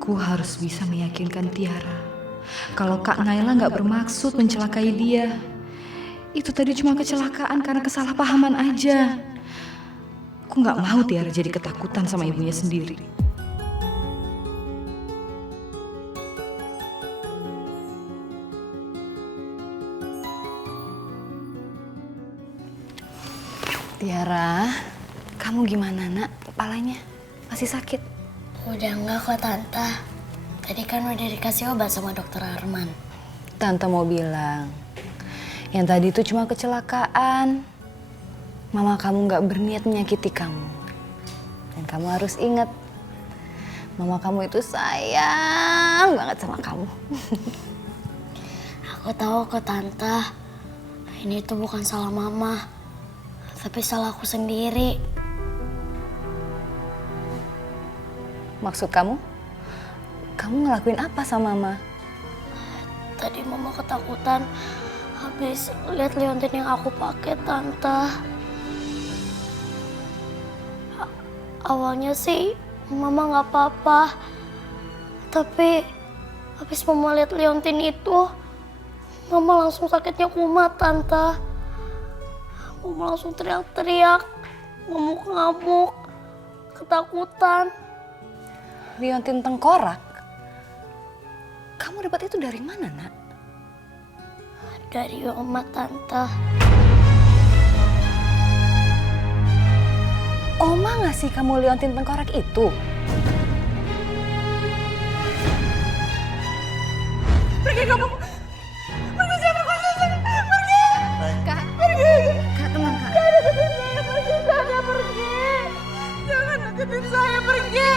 Aku harus bisa meyakinkan Tiara kalau Kak Naila nggak bermaksud mencelakai dia. Itu tadi cuma kecelakaan karena kesalahpahaman aja. Aku nggak mau Tiara jadi ketakutan sama ibunya sendiri. Tiara, kamu gimana nak? Kepalanya masih sakit? Udah enggak kok Tante. Tadi kan udah dikasih obat sama dokter Arman. Tante mau bilang, yang tadi itu cuma kecelakaan. Mama kamu gak berniat menyakiti kamu. Dan kamu harus ingat, mama kamu itu sayang banget sama kamu. Aku tahu kok Tante. Ini tuh bukan salah Mama, tapi salah aku sendiri. Maksud kamu? Kamu ngelakuin apa sama Mama? Tadi Mama ketakutan habis lihat liontin yang aku pakai Tante. Awalnya sih Mama nggak apa-apa, tapi habis Mama lihat liontin itu, Mama langsung sakitnya kumat Tante. Mama langsung teriak-teriak, ngamuk-ngamuk, ketakutan. Liontin tengkorak? Kamu dapat itu dari mana nak? Dari Oma Tante. Oma ngasih kamu liontin tengkorak itu? Pergi kamu! Pergi jangan konsisten! Pergi! Kak, Pergi! Kak tenang Kak. Jangan deketin saya! Pergi sana! Pergi! Jangan deketin saya! Pergi!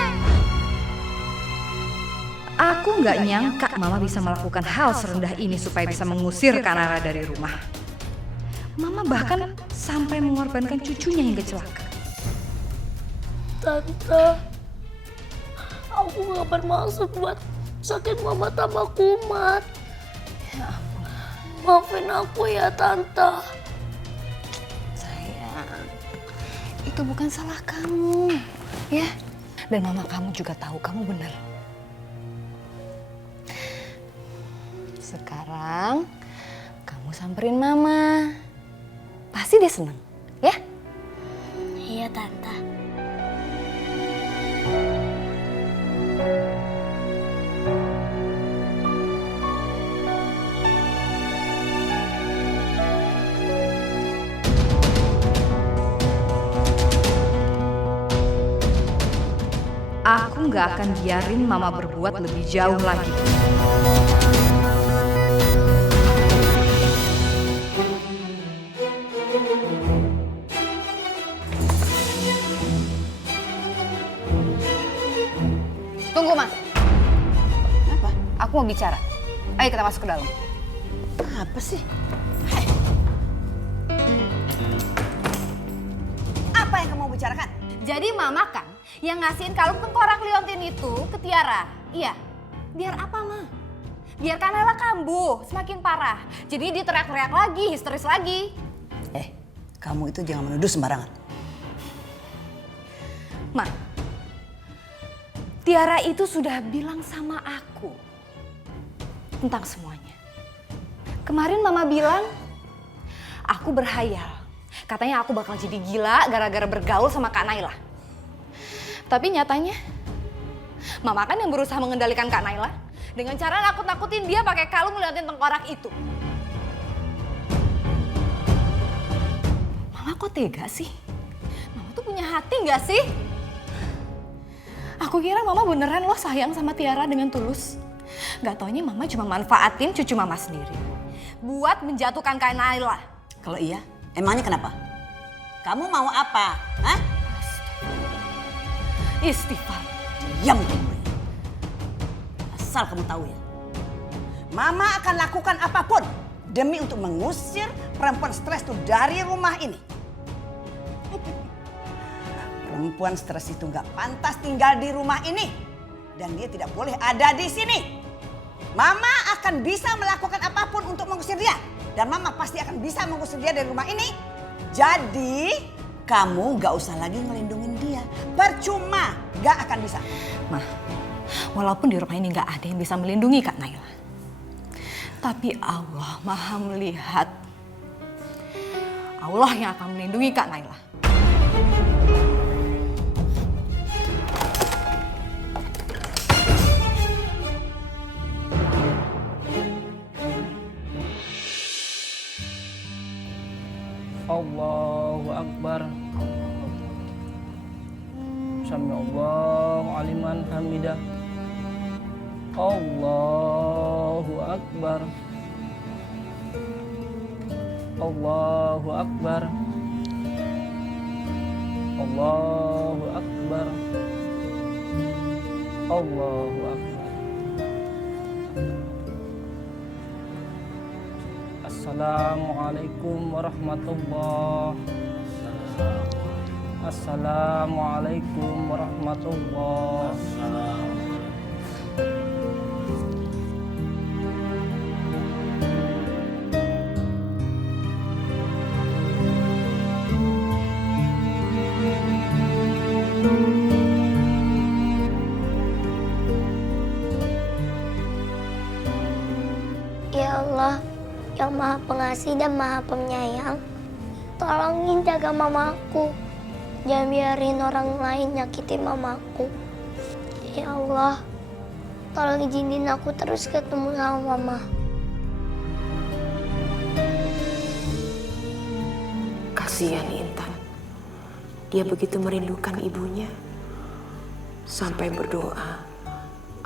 Aku nggak nyangka Mama bisa melakukan hal serendah ini supaya bisa mengusir Kak Naila dari rumah. Mama bahkan sampai mengorbankan cucunya hingga celaka. Tante, aku gak bermaksud buat sakit Mama tambah kumat. Ya ampun. Maafin aku ya Tante. Sayang, itu bukan salah kamu, ya. Dan mama kamu juga tahu kamu benar. Sekarang kamu samperin mama, pasti dia senang, ya? Iya Tante. Aku nggak akan biarin Mama berbuat lebih jauh lagi. Tunggu, Ma. Apa? Aku mau bicara. Ayo kita masuk ke dalam. Apa sih? Apa yang kamu bicarakan? Jadi mama kan yang ngasihin kalung tengkorak liontin itu ke Tiara. Iya. Biar apa, Ma? Biar Kak Naila kambuh, semakin parah. Jadi dia teriak-teriak lagi, histeris lagi. Kamu itu jangan menuduh sembarangan. Ma, Tiara itu sudah bilang sama aku tentang semuanya. Kemarin Mama bilang, aku berhayal. Katanya aku bakal jadi gila gara-gara bergaul sama Kak Naila. Tapi nyatanya, Mama kan yang berusaha mengendalikan Kak Naila dengan cara nakut-nakutin dia pakai kalung liontin tengkorak itu. Mama kok tega sih? Mama tuh punya hati nggak sih? Aku kira Mama beneran loh sayang sama Tiara dengan tulus. Gak taunya Mama cuma manfaatin cucu Mama sendiri. Buat menjatuhkan Kak Naila. Kalau iya, emangnya kenapa? Kamu mau apa? Hah? Istighfar. Diam kamu. Asal kamu tahu ya. Mama akan lakukan apapun demi untuk mengusir perempuan stres itu dari rumah ini. Perempuan stres itu nggak pantas tinggal di rumah ini. Dan dia tidak boleh ada di sini. Mama akan bisa melakukan apapun untuk mengusir dia. Dan Mama pasti akan bisa mengusir dia dari rumah ini. Jadi kamu nggak usah lagi ngelindungin dia. Percuma, nggak akan bisa. Ma, Walaupun di rumah ini nggak ada yang bisa melindungi Kak Naila. Tapi Allah Maha melihat. Allah yang akan melindungi Kak Naila. Allahu Akbar. Sami Allahu aliman hamidah. Allahu Akbar. Allahu Akbar. Allahu Akbar. Allahu Akbar. Assalamualaikum warahmatullahi. Assalamualaikum warahmatullahi. Ya Allah, yang Maha Pengasih dan Maha Penyayang, tolongin jaga mamaku. Jangan biarin orang lain nyakitin mamaku. Ya Allah, tolong izinin aku terus ketemu sama mama. Kasihan Intan. Dia begitu merindukan ibunya. Sampai berdoa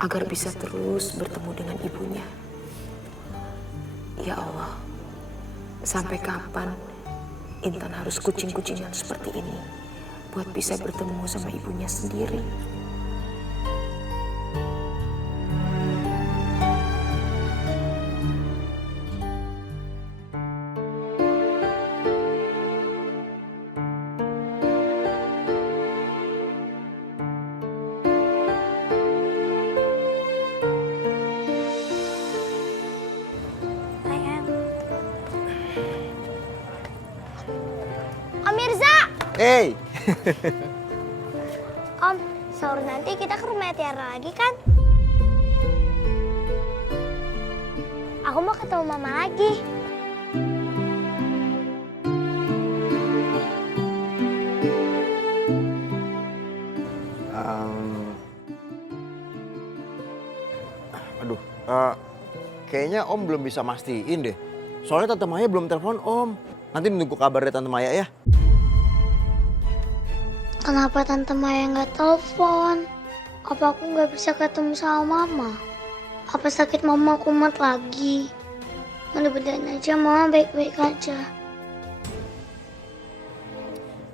agar bisa terus bertemu dengan ibunya. Ya Allah, sampai kapan Intan harus kucing-kucingan seperti ini buat bisa bertemu sama ibunya sendiri? Sayang. Om Mirza! Hey, Om, sahur nanti kita ke rumah Tiara lagi kan? Aku mau ketemu mama lagi. aduh, kayaknya Om belum bisa mastiin deh. Soalnya Tante Maya belum telepon Om. Nanti nunggu kabar dari Tante Maya ya. Kenapa Tante Maya nggak telepon? Apa aku nggak bisa ketemu sama mama? Apa sakit mama kumat lagi? Mudah-mudahan aja mama baik-baik aja.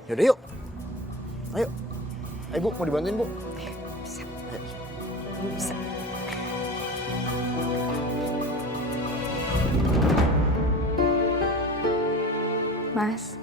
Yaudah yuk. Ayo. Ayo Bu, mau dibantuin Bu? Bisa. Ayo. Bisa. Mas.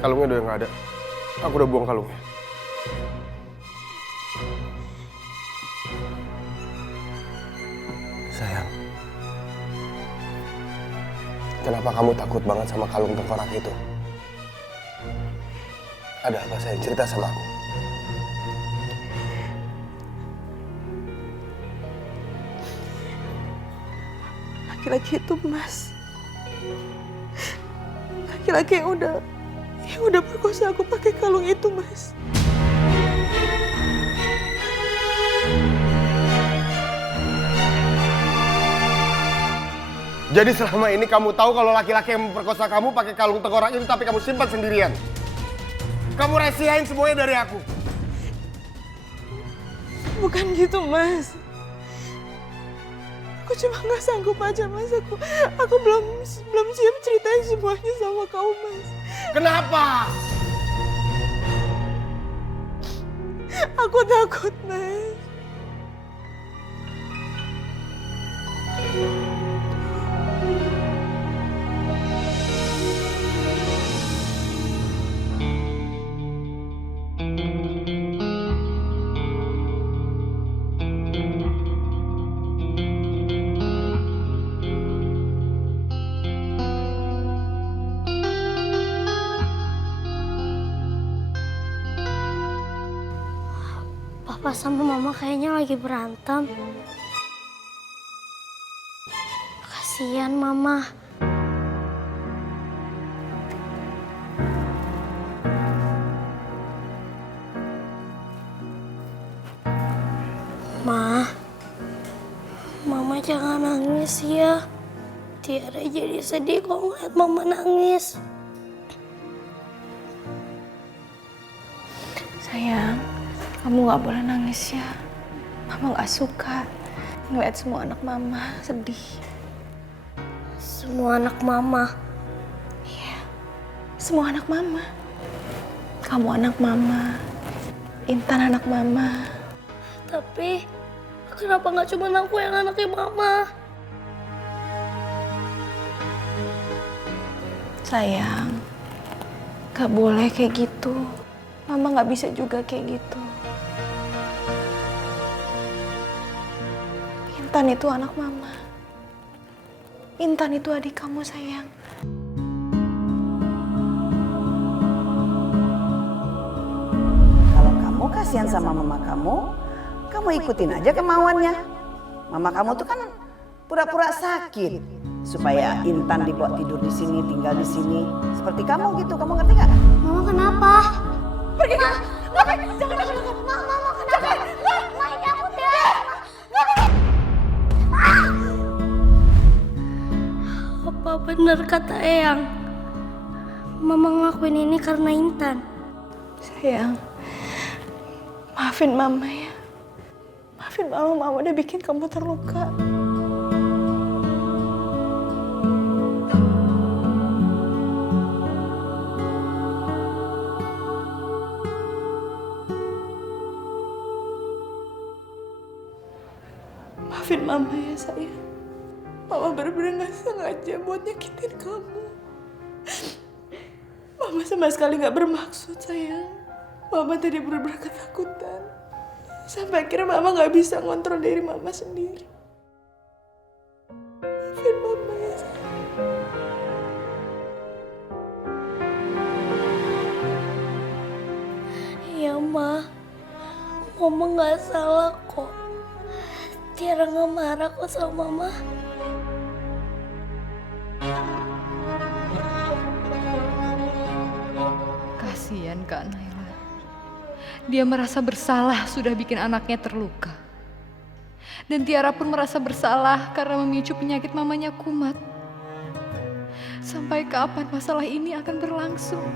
Kalungnya udah nggak ada. Aku udah buang kalungnya. Sayang, kenapa kamu takut banget sama kalung tengkorak itu? Ada apa sayang? Cerita sama aku. Laki-laki itu Mas. Laki-laki yang udah perkosa aku pakai kalung itu, Mas. Jadi selama ini kamu tahu kalau laki-laki yang memperkosa kamu pakai kalung tengkorak itu, tapi kamu simpan sendirian. Kamu rahasiain semuanya dari aku. Bukan gitu, Mas. Aku cuma nggak sanggup aja, Mas. Aku belum siap ceritain semuanya sama kamu, Mas. Kenapa? Aku takut, Mas. Papa sama Mama kayaknya lagi berantem. Kasihan Mama. Mama jangan nangis ya. Tiara jadi sedih kok ngeliat Mama nangis. Sayang, kamu gak boleh nangis ya. Mama gak suka ngeliat semua anak Mama sedih. Semua anak Mama. Iya, semua anak Mama. Kamu anak Mama, Intan anak Mama. Tapi kenapa nggak cuma aku yang anaknya Mama? Sayang, gak boleh kayak gitu. Mama gak bisa juga kayak gitu. Intan itu anak Mama. Intan itu adik kamu, sayang. Kalau kamu kasihan sama mama kamu ikutin aja kemauannya. Mama kamu tuh kan pura-pura sakit supaya Intan dibawa tidur di sini, tinggal di sini. Seperti kamu gitu, kamu ngerti nggak? Mama kenapa? Pergi. Jangan Mama kenapa? Ma, ini aku Tiara. Apa benar kata Eyang? Mama ngelakuin ini karena Intan. Sayang, maafin Mama ya. Maafin Mama udah bikin kamu terluka. Maafin Mama ya, sayang. Mama bener-bener gak sengaja buat nyakitin kamu. Mama sama sekali gak bermaksud, sayang. Mama tadi bener-bener ketakutan. Sampai akhirnya Mama gak bisa ngontrol diri Mama sendiri. Maafin Mama ya, sayang. Iya, Ma. Mama gak salah kok. Tiara gak marah kok sama Mama. Kasihan Kak Naila. Dia merasa bersalah sudah bikin anaknya terluka. Dan Tiara pun merasa bersalah karena memicu penyakit mamanya kumat. Sampai kapan masalah ini akan berlangsung?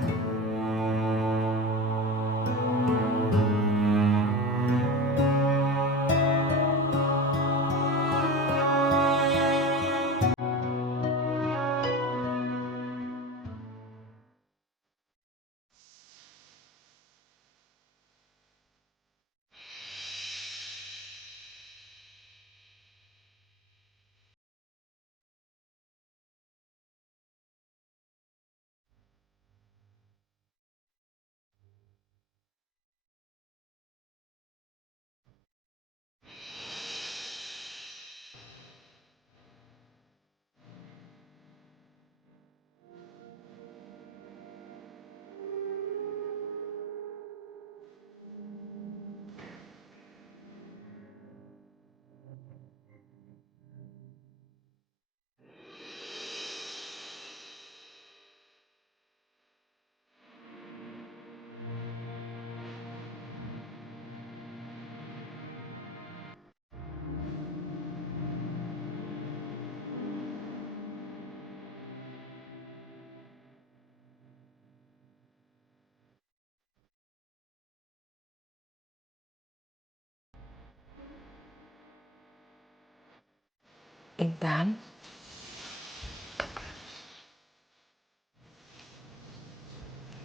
Intan,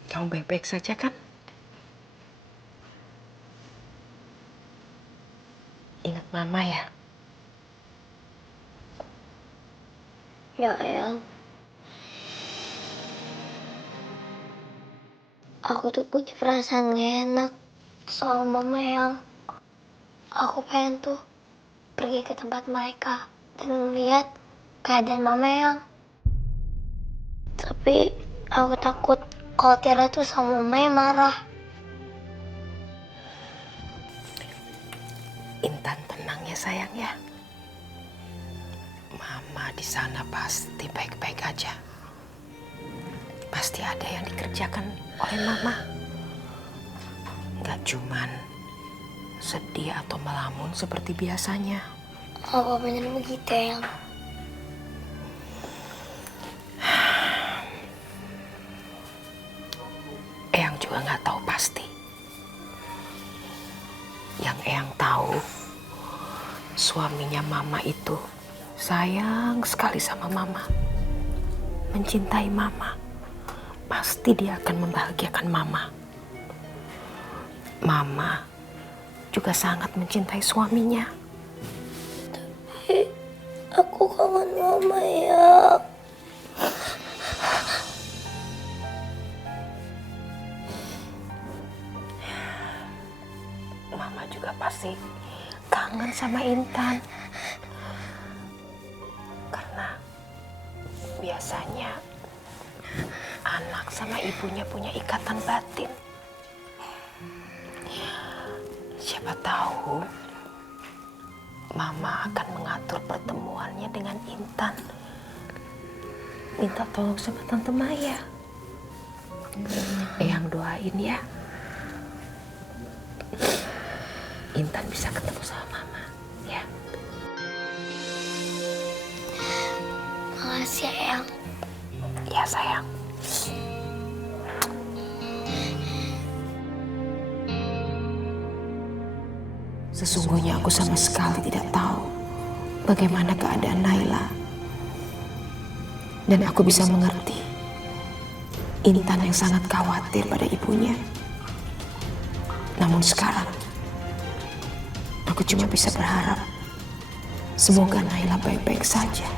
kamu baik-baik saja kan? Ya, Eyang. Aku tuh punya perasaan gak enak soal Mama, Eyang. Aku pengen tuh pergi ke tempat mereka dan lihat keadaan Mama, Eyang. Tapi aku takut kalau Tiara tuh sama Mama yang marah. Intan tenang ya sayang ya. Mama di sana pasti baik-baik aja. Pasti ada yang dikerjakan oleh Mama. Gak cuman sedih atau melamun seperti biasanya. Apa bener begitu, Eyang? Eyang juga gak tahu pasti. Yang Eyang tahu, suaminya Mama itu sayang sekali sama Mama. Mencintai Mama. Pasti dia akan membahagiakan Mama. Mama juga sangat mencintai suaminya. Tapi aku kangen Mama, ya. Mama juga pasti kangen sama Intan. Karena biasanya anak sama ibunya punya ikatan batin. Siapa tahu Mama akan mengatur pertemuannya dengan Intan. Minta tolong sama Tante Maya. Eyang doain ya. Intan bisa ketemu sama Mama, ya. Makasih, Eyang. Ya sayang. Sesungguhnya aku sama sekali tidak tahu bagaimana keadaan Naila. Dan aku bisa mengerti Intan yang sangat khawatir pada ibunya. Namun sekarang, aku cuma bisa berharap semoga Naila baik-baik saja.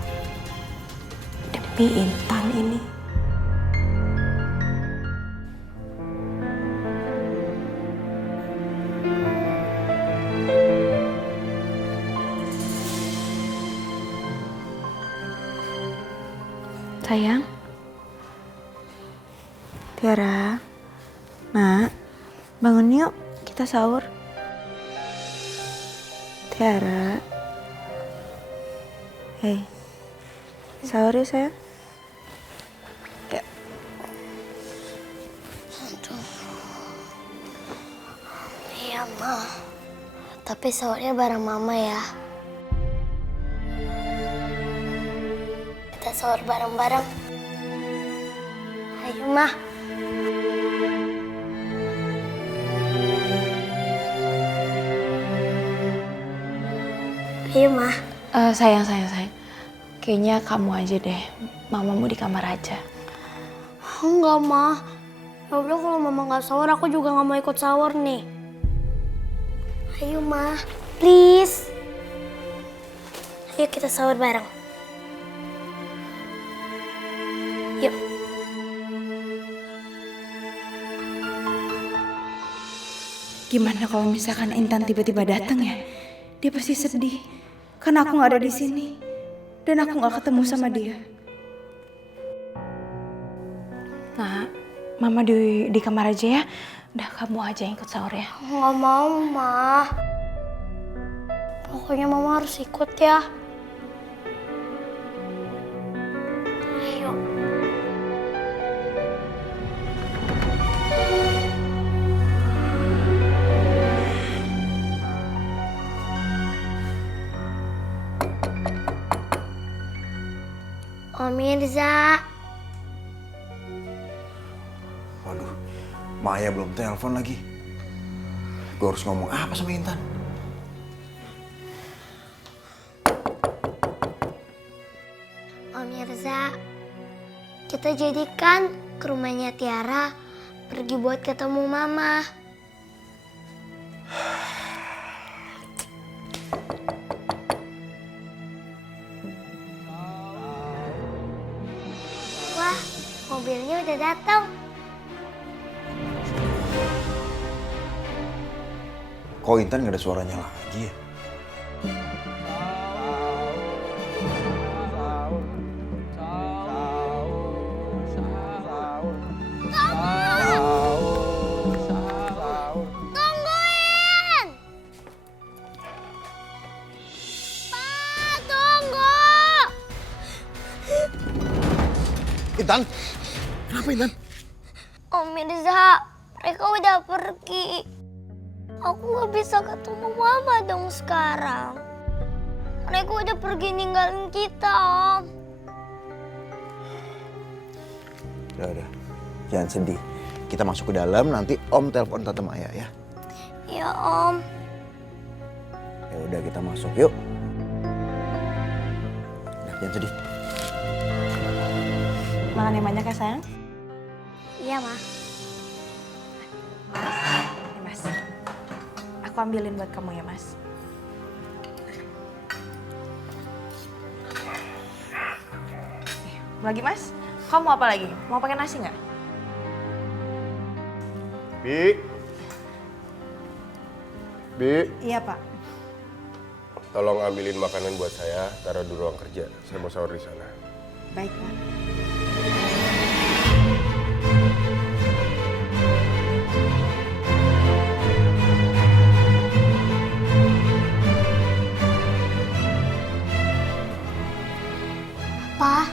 Demi Intan ini. Sayang. Tiara. Nak, bangun yuk, kita sahur. Tiara. Hei. Sahur ya, sayang. Ya. Iya, Ma. Tapi sahurnya bareng Mama ya. Kita sahur bareng-bareng. Ayo, Ma. Ayo, Ma. Sayang. Kayaknya kamu aja deh. Mama mau di kamar aja. Enggak, Ma. Ya udah, kalau Mama nggak sahur, aku juga nggak mau ikut sahur nih. Ayo, Ma. Please. Ayo kita sahur bareng. Yuk. Gimana kalau misalkan Intan tiba-tiba datang ya? Dia pasti sedih. Karena aku nggak ada di sini. Dan aku nggak ketemu sama dia. Nah, Mama di kamar aja ya. Udah, kamu aja yang ikut sahur ya. Nggak mau, Ma. Pokoknya Mama harus ikut ya. Ayo. Om Mirza. Waduh, Maya belum telepon lagi. Gue harus ngomong apa sama Intan? Om Mirza, kita jadikan ke rumahnya Tiara pergi buat ketemu Mama. Mobilnya udah datang. Kok Intan gak ada suaranya lagi ya? Tungguin! Pak, tunggu! Intan? Kenapa Intan? Om Mirza, mereka udah pergi. Aku gak bisa ketemu Mama dong sekarang. Mereka udah pergi ninggalin kita, Om. Udah. Jangan sedih. Kita masuk ke dalam, nanti Om telepon Tante Maya ya. Ya, Om. Ya udah kita masuk yuk. Nah, jangan sedih. Makan yang banyak ya sayang. Iya, Ma. Nih Mas, aku ambilin buat kamu ya Mas. Nih, lagi Mas, kamu mau apa lagi? Mau pakai nasi nggak? Bi, Iya Pak. tolong ambilin makanan buat saya, taruh di ruang kerja. Saya mau sahur di sana. Baik Pak. Pa,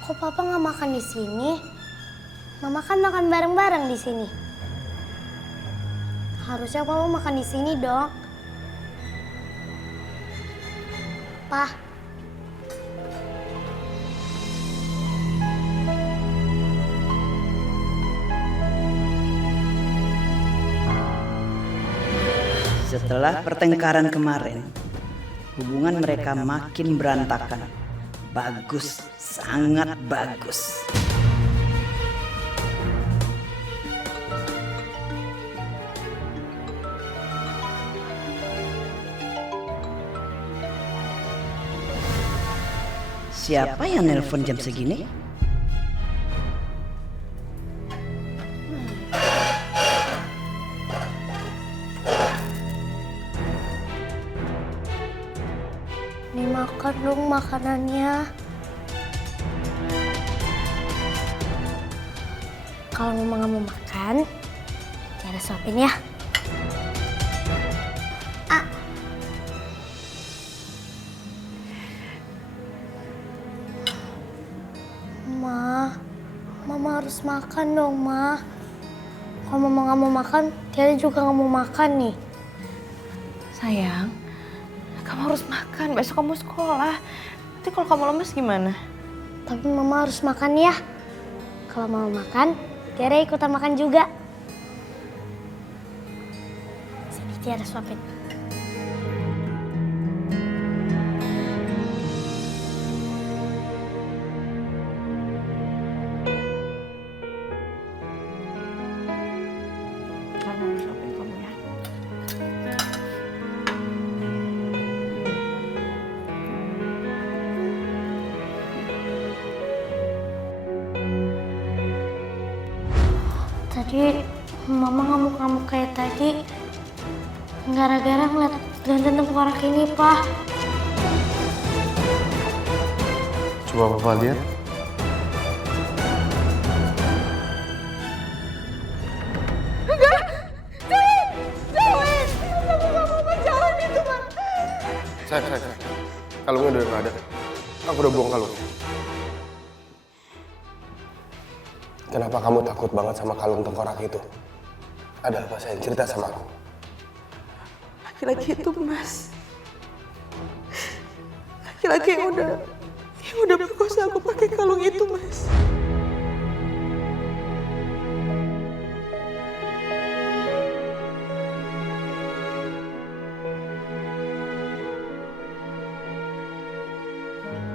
kok Papa nggak makan di sini? Mama kan makan bareng-bareng di sini. Harusnya Papa makan di sini dong. Pa, Setelah pertengkaran kemarin, hubungan mereka makin berantakan. Bagus, sangat bagus. Siapa yang nelpon jam segini? dimakan dong makanannya. Kalau Mama nggak mau makan, Tiara suapin ya. Mama harus makan dong, Ma. Kalau Mama nggak mau makan, Tiara juga nggak mau makan nih. Sayang, kamu harus makan. Besok kamu sekolah. Nanti kalau kamu lemes gimana? Tapi Mama harus makan ya. Kalau mau makan, Tiara ikutan makan juga. Sini Tiara suapin. Kamu harus suapin kamu ya. Tadi Mama ngamuk-ngamuk kayak tadi gara-gara ngeliat dandan tengkorak ini, Pak. Coba Papa lihat. Saya. Kalungnya udah nggak ada. Aku udah buang kalungnya. Kenapa kamu takut banget sama kalung tengkorak itu? Ada apa sayang? Cerita sama aku. Laki-laki itu Mas. Laki-laki yang udah perkosa aku pakai kalung itu, Mas.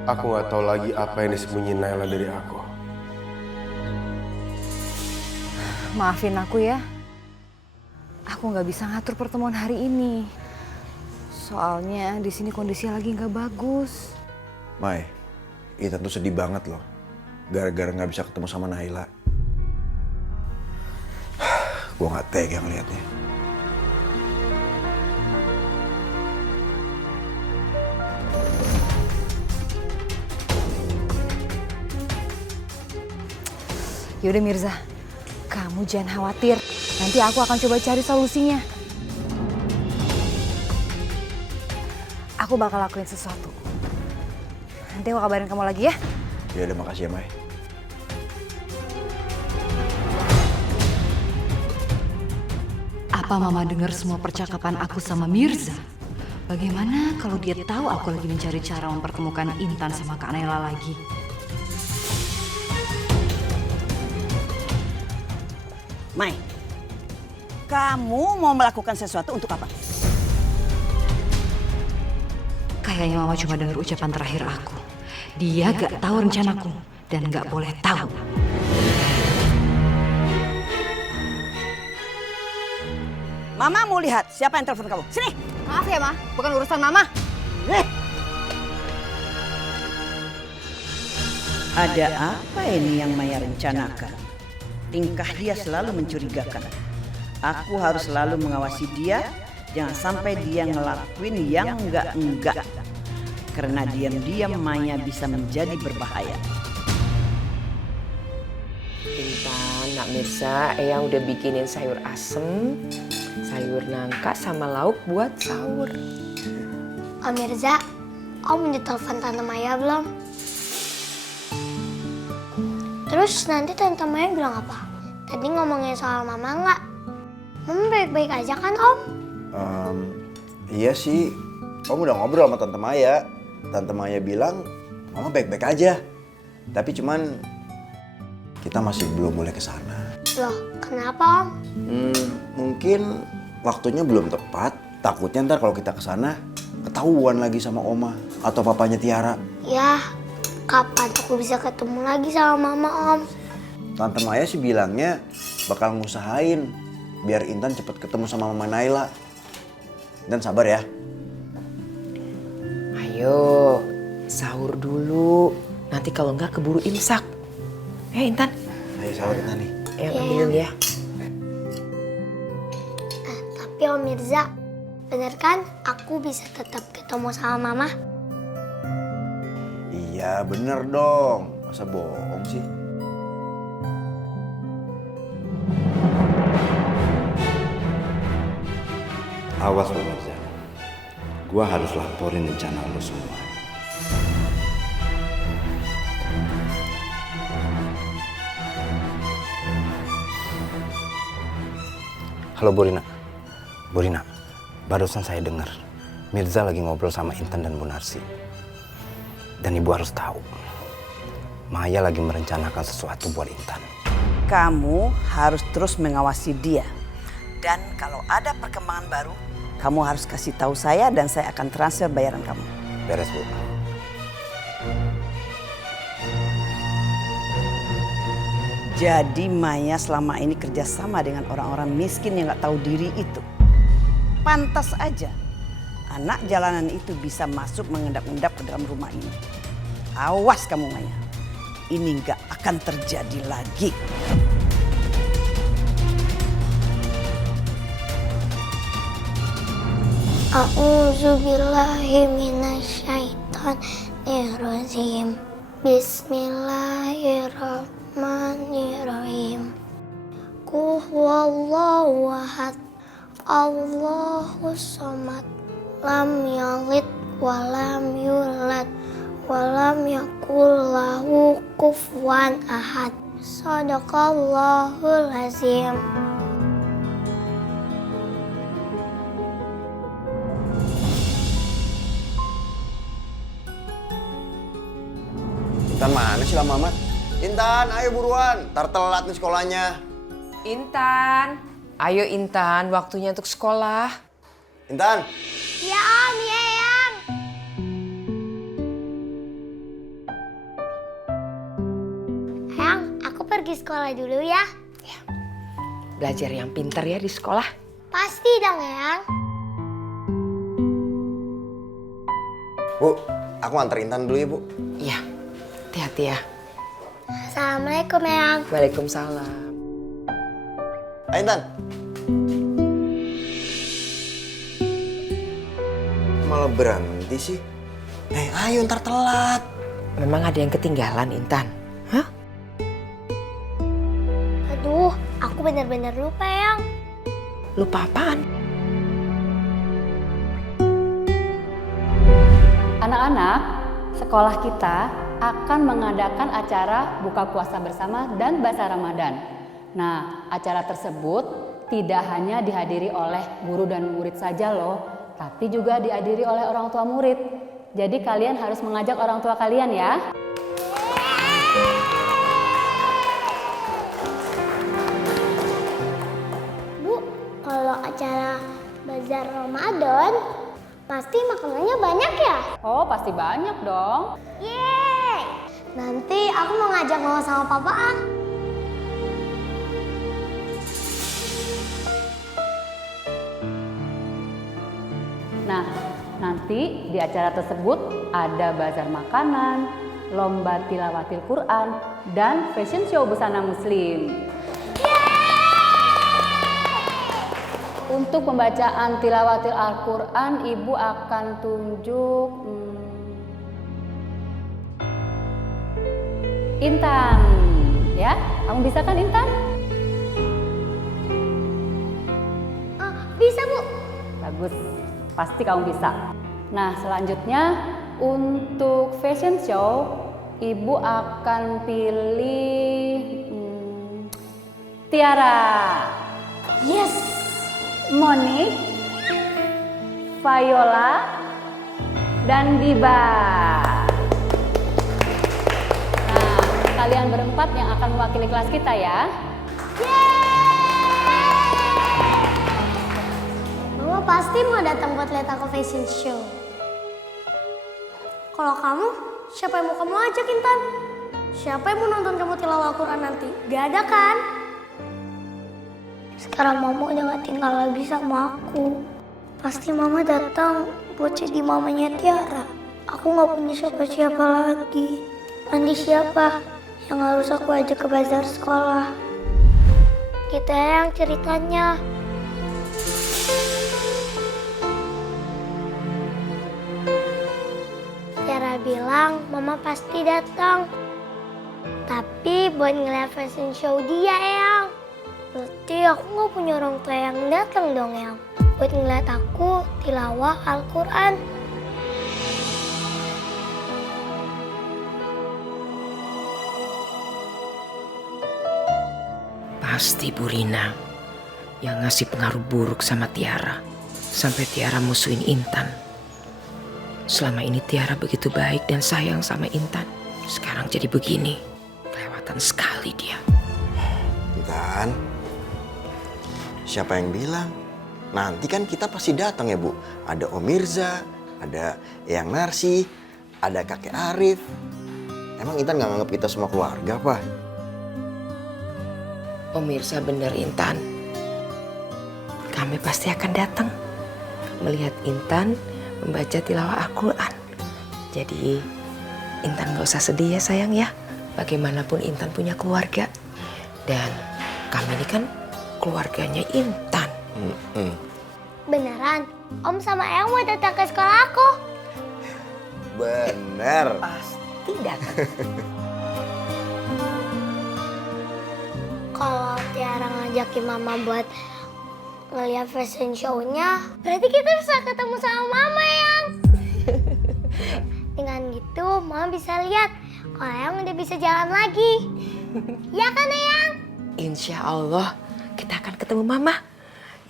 Aku nggak tahu lagi apa yang disembunyiin Naila dari aku. Maafin aku ya. Aku nggak bisa ngatur pertemuan hari ini. Soalnya di sini kondisi lagi nggak bagus. Mai, Intan tuh sedih banget loh. Gara-gara nggak bisa ketemu sama Naila. Gue nggak tega ngeliatnya. Yaudah Mirza, kamu jangan khawatir. Nanti aku akan coba cari solusinya. Aku bakal lakuin sesuatu. Nanti aku kabarin kamu lagi ya. Ya udah, makasih ya Mai. Apa Mama dengar semua percakapan aku sama Mirza? Bagaimana kalau dia tahu aku lagi mencari cara mempertemukan Intan sama Kak Naila lagi? Mai, kamu mau melakukan sesuatu untuk apa? Kayaknya Mama cuma dengar ucapan terakhir aku. Dia gak tahu rencanaku dan gak boleh tahu. Mama mau lihat siapa yang telepon kamu. Sini. Maaf ya, Ma. Bukan urusan Mama. Ada apa ini yang Maya rencanakan? Tingkah dia selalu mencurigakan. Aku harus selalu mengawasi dia. Jangan sampai dia ngelakuin yang enggak-enggak. Karena diam-diam Maya bisa menjadi berbahaya. Intan, Nak Mirza, Eyang udah bikinin sayur asem, sayur nangka sama lauk buat sahur. Om Mirza, Om udah telepon Tante Maya belum? Terus nanti Tante Maya bilang apa? Tadi ngomongin soal Mama nggak? Mama baik-baik aja kan Om? Iya sih, Om udah ngobrol sama Tante Maya. Tante Maya bilang Mama baik-baik aja. Tapi cuman kita masih belum boleh ke sana. Loh, kenapa Om? Mungkin waktunya belum tepat. Takutnya ntar kalau kita ke sana ketahuan lagi sama Oma atau papanya Tiara. Ya, kapan aku bisa ketemu lagi sama Mama Om? Tante Maya sih bilangnya bakal ngusahain biar Intan cepet ketemu sama Mama Naila. Dan sabar ya. Ayo, sahur dulu. Nanti kalau nggak keburu imsak. Intan. Ayo sahur Intan nih. Ambilin ya. Tapi Om Mirza, bener kan aku bisa tetap ketemu sama Mama? Iya bener dong. Masa bohong sih? Awas Pak Mirza, gua harus laporin rencana lo semua. Halo Burina. Burina, barusan saya dengar Mirza lagi ngobrol sama Intan dan Bu Narsi. Dan Ibu harus tahu, Maya lagi merencanakan sesuatu buat Intan. Kamu harus terus mengawasi dia. Dan kalau ada perkembangan baru, kamu harus kasih tahu saya dan saya akan transfer bayaran kamu. Beres, Bu. Jadi Maya selama ini kerjasama dengan orang-orang miskin yang gak tahu diri itu. Pantas aja anak jalanan itu bisa masuk mengendap-endap ke dalam rumah ini. Awas kamu Maya, ini gak akan terjadi lagi. A'udzubillahi minasyaitonirrajim. Bismillahirrahmanirrahim. Qul huwallahu ahad. Allahus samad. Lam yalid wa lam yulad wa lam yakul lahu kufuwan ahad. Shadaqallahul azim. Intan mana sih lama amat? Intan, ayo buruan. Ntar telat nih sekolahnya. Intan, ayo Intan, waktunya untuk sekolah. Intan. Ya Om, ya Yang. Yang, aku pergi sekolah dulu ya. Belajar yang pintar ya di sekolah. Pasti dong Yang. Bu, aku antar Intan dulu ya Bu. Iya. hati-hati ya. Assalamualaikum Eyang. Waalaikumsalam. Ayo Intan. Malah berhenti sih. Ayo ntar telat. Memang ada yang ketinggalan, Intan? Hah? Aduh, aku bener-bener lupa Eyang. Lupa apaan? Anak-anak, sekolah kita akan mengadakan acara buka puasa bersama dan Bazar Ramadan. Nah, acara tersebut tidak hanya dihadiri oleh guru dan murid saja loh, tapi juga dihadiri oleh orang tua murid. Jadi kalian harus mengajak orang tua kalian ya. Bu, kalau acara Bazar Ramadan, pasti makanannya banyak ya? Oh, pasti banyak dong. Yeay! Nanti aku mau ngajak mama sama papa ah. Nah, nanti di acara tersebut ada bazar makanan, lomba tilawatil Quran, dan fashion show busana muslim. Untuk pembacaan tilawatil Al-Quran, Ibu akan tunjuk Intan, ya? Kamu bisa kan Intan? Bisa Bu. Bagus, pasti kamu bisa. Nah, selanjutnya untuk fashion show, Ibu akan pilih Tiara. Yes. Monique, Viola, dan Diba. Nah, kalian berempat yang akan mewakili kelas kita ya. Mama pasti mau datang buat lihat aku fashion show. Kalau kamu, siapa yang mau kamu ajak Intan? Siapa yang mau nonton kamu tilawah Al-Quran nanti? Gak ada kan? Sekarang mama udah gak tinggal lagi sama aku. Pasti mama datang buat jadi mamanya Tiara. Aku gak punya siapa-siapa lagi. Nanti siapa yang harus aku ajak ke bazar sekolah? Kita yang ceritanya. Tiara bilang mama pasti datang. Tapi buat ngeliat fashion show dia, Eyang. Berarti aku gak punya orang tua yang datang dong, Eyang. Buat ngeliat aku tilawah Al-Quran. Pasti Bu Rina yang ngasih pengaruh buruk sama Tiara. Sampai Tiara musuhin Intan. Selama ini Tiara begitu baik dan sayang sama Intan. Sekarang jadi begini. Kelewatan sekali dia. Intan, siapa yang bilang? Nanti kan kita pasti datang ya Bu. Ada Om Mirza, ada Eyang Narsi, ada Kakek Arif. Emang Intan gak nganggap kita semua keluarga apa? Om Mirza bener Intan. Kami pasti akan datang. Melihat Intan membaca tilawah Al-Quran. Jadi Intan gak usah sedih ya sayang ya. Bagaimanapun Intan punya keluarga. Dan kami ini kan keluarganya Intan. Beneran? Om sama Eyang mau datang ke sekolah aku? Bener. Pasti datang. Kalau Tiara ngajakin mama buat ngeliat fashion show-nya, berarti kita bisa ketemu sama mama, Eyang. Dengan gitu, mama bisa lihat kalau Eyang udah bisa jalan lagi. Ya kan, Eyang? Insya Allah kita akan ketemu mama.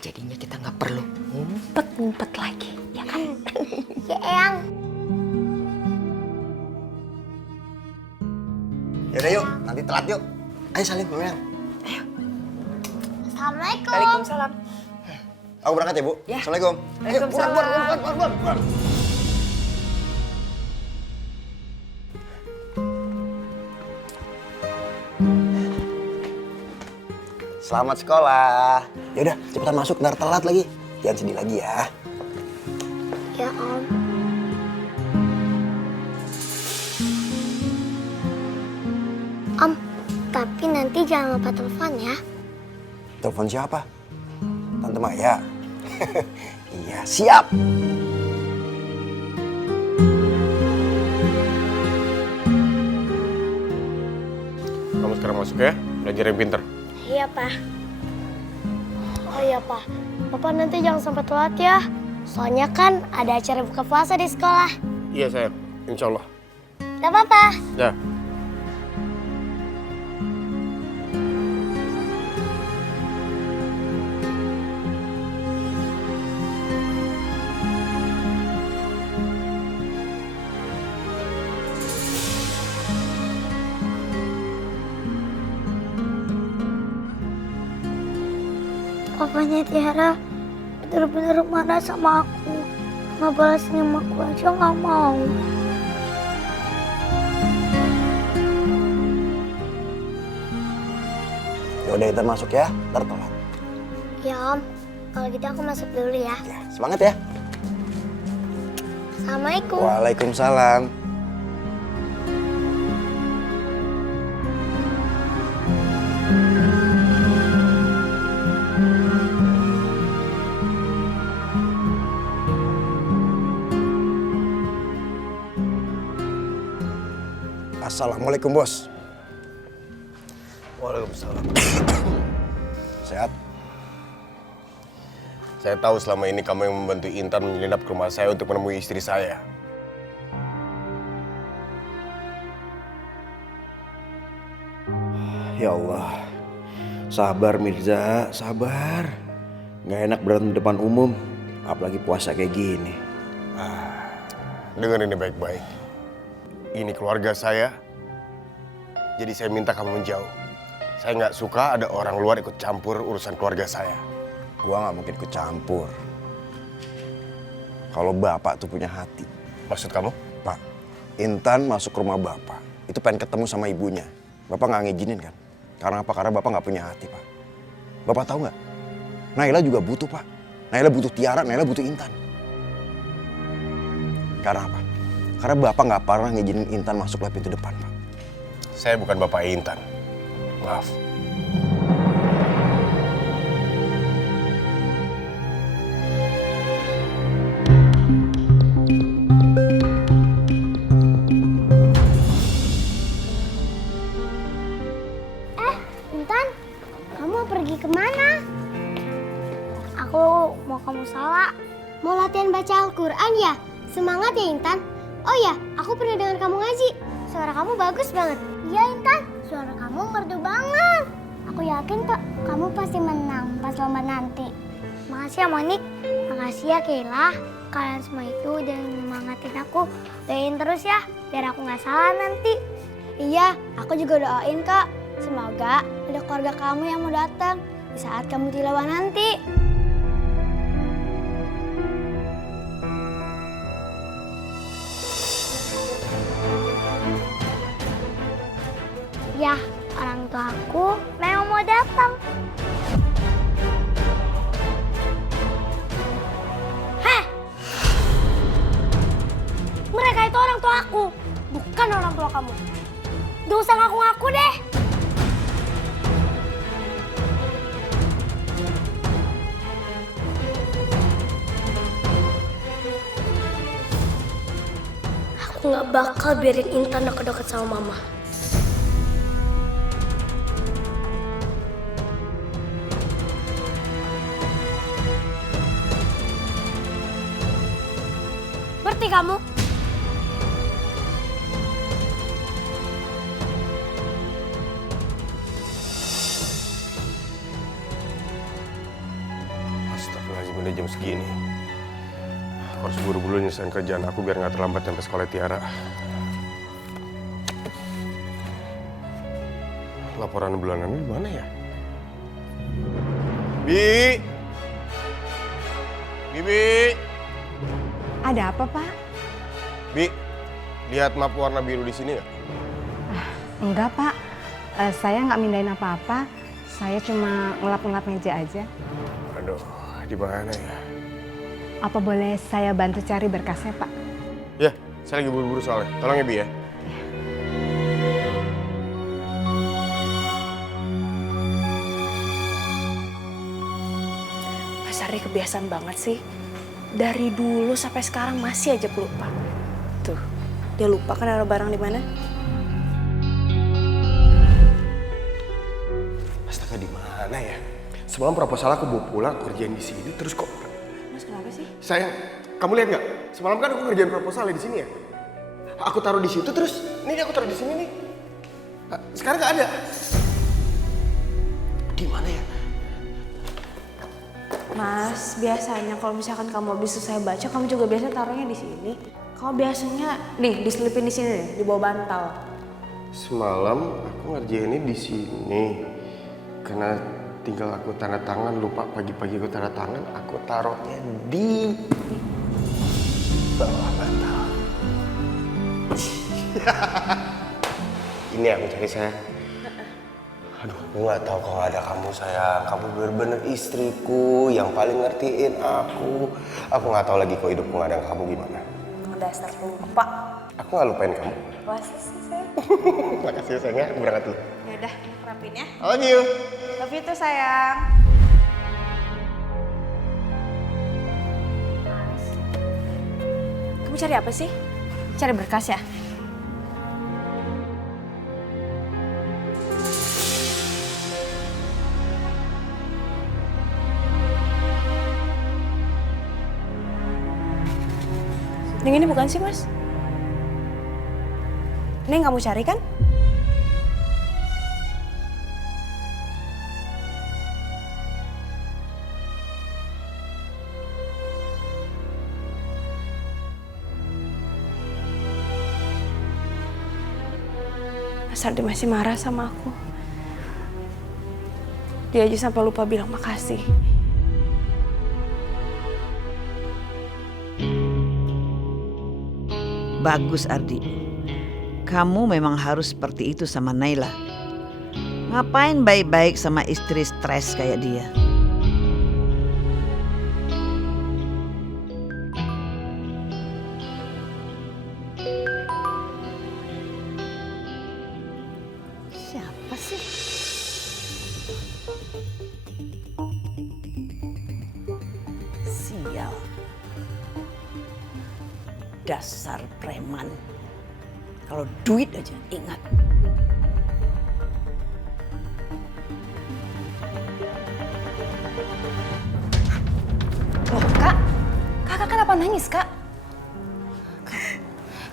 Jadinya kita nggak perlu ngumpet-ngumpet lagi, ya kan? Ya, Eyang. Yaudah yuk, nanti telat yuk. Ayo salim sama Eyang. Assalamualaikum. Waalaikumsalam. Aku berangkat ya Bu. Ya. Assalamualaikum. Waalaikumsalam. Ayo, buruan. Selamat sekolah. Yaudah, cepetan masuk, ntar telat lagi. Jangan sedih lagi ya. Ya, Om. Om, tapi nanti jangan lupa telepon ya. Telepon siapa? Tante Maya? Iya, siap. Kamu sekarang masuk ya, belajar yang pinter. Iya, Pak. Oh iya, Pak. Bapak nanti jangan sampai telat ya. Soalnya kan ada acara buka puasa di sekolah. Iya sayang, insya Allah. Gak apa-apa. Ya. Papanya Tiara bener-bener marah sama aku. Nggak balas senyum aku aja nggak mau. Yaudah Intan masuk ya, ntar telat. Ya Om, kalau gitu aku masuk dulu ya. Ya, semangat ya. Assalamualaikum. Waalaikumsalam. Assalamualaikum bos. Waalaikumsalam. Sehat? Saya tahu selama ini kamu yang membantu Intan menyelinap ke rumah saya untuk menemui istri saya. Ya Allah, sabar Mirza, sabar. Gak enak berantem di depan umum, apalagi puasa kayak gini. Dengar ini baik-baik. Ini keluarga saya, jadi saya minta kamu menjauh. Saya nggak suka ada orang luar ikut campur urusan keluarga saya. Gua nggak mungkin ikut campur. Kalau bapak tuh punya hati. Maksud kamu? Pak, Intan masuk ke rumah bapak, itu pengen ketemu sama ibunya. Bapak nggak ngizinin kan? Karena apa? Karena bapak nggak punya hati, Pak. Bapak tahu nggak? Naila juga butuh, Pak. Naila butuh Tiara, Naila butuh Intan. Karena apa? Karena bapak nggak pernah ngizinin Intan masuk lewat pintu depan, Pak. Saya bukan bapak Intan. Maaf. Intan, kamu mau pergi kemana? Aku mau kamu salah. Mau latihan baca Al-Quran ya? Semangat ya Intan. Oh ya, aku pernah dengar kamu ngaji. Suara kamu bagus banget. Iya Intan, suara kamu merdu banget. Aku yakin kok kamu pasti menang pas lomba nanti. Makasih ya Monik, makasih ya Kayla. Kalian semua itu udah nyemangatin aku. Doain terus ya, biar aku nggak salah nanti. Iya, aku juga doain kak. Semoga ada keluarga kamu yang mau datang di saat kamu tilawah nanti. Ya, orang tua aku memang mau datang. Heh! Mereka itu orang tua aku, bukan orang tua kamu. Gak usah ngaku-ngaku deh. Aku gak bakal biarin Intan deket-deket sama Mama. Ngerti kamu? Astagfirullahaladzim, udah jam segini. Aku harus buru-buru nyelesain kerjaan aku biar nggak terlambat sampai sekolah Tiara. Laporan bulanannya di mana ya? Bi! Bibi! Ada apa, Pak? Bi, lihat map warna biru di sini nggak? Enggak, Pak. Saya nggak mindahin apa-apa. Saya cuma ngelap-ngelap meja aja. Aduh, di mana ya? Apa boleh saya bantu cari berkasnya, Pak? Ya, saya lagi buru-buru soalnya. Tolong ya, Bi ya. Ardi kebiasaan banget sih. Dari dulu sampai sekarang masih aja lupa. Tuh, dia lupa kan naruh barang di mana? Astaga, di mana ya? Semalam proposal aku bawa pulang, aku kerjain di sini, terus kok... Mas kenapa sih? Sayang, kamu lihat nggak? Semalam kan aku ngerjain proposalnya di sini ya. Aku taruh di situ, terus ini aku taruh di sini nih. Sekarang nggak ada. Di mana ya? Mas, biasanya kalau misalkan kamu habis selesai baca, kamu juga biasanya taruhnya di sini. Kamu biasanya, nih, diselipin di sini deh, di bawah bantal. Semalam aku ngerjainnya di sini. Karena tinggal aku tanda tangan, lupa pagi-pagi aku tanda tangan, aku taruhnya di bawah bantal. Ini aku cari, sayang. Aduh, aku gak tahu kalau ada kamu, sayang. Kamu bener-bener istriku yang paling ngertiin aku. Aku gak tahu lagi kalau hidupku gak ada kamu gimana. Dasar lupa. Aku gak lupain kamu. Wah sih, sayang. Makasih ya, sayang. Aku berangkat dulu. Yaudah, rapin ya. I love you. Love you tuh, sayang. Kamu cari apa sih? Cari berkas ya? Yang ini bukan sih, Mas? Ini yang kamu cari kan? Mas Ardi masih marah sama aku. Dia aja sampai lupa bilang makasih. Bagus Ardi. Kamu memang harus seperti itu sama Naila. Ngapain baik-baik sama istri stres kayak dia? Siapa sih? Sial. Dasar preman. Kalau duit aja ingat. Loh, Kak. Kakak kenapa nangis, Kak?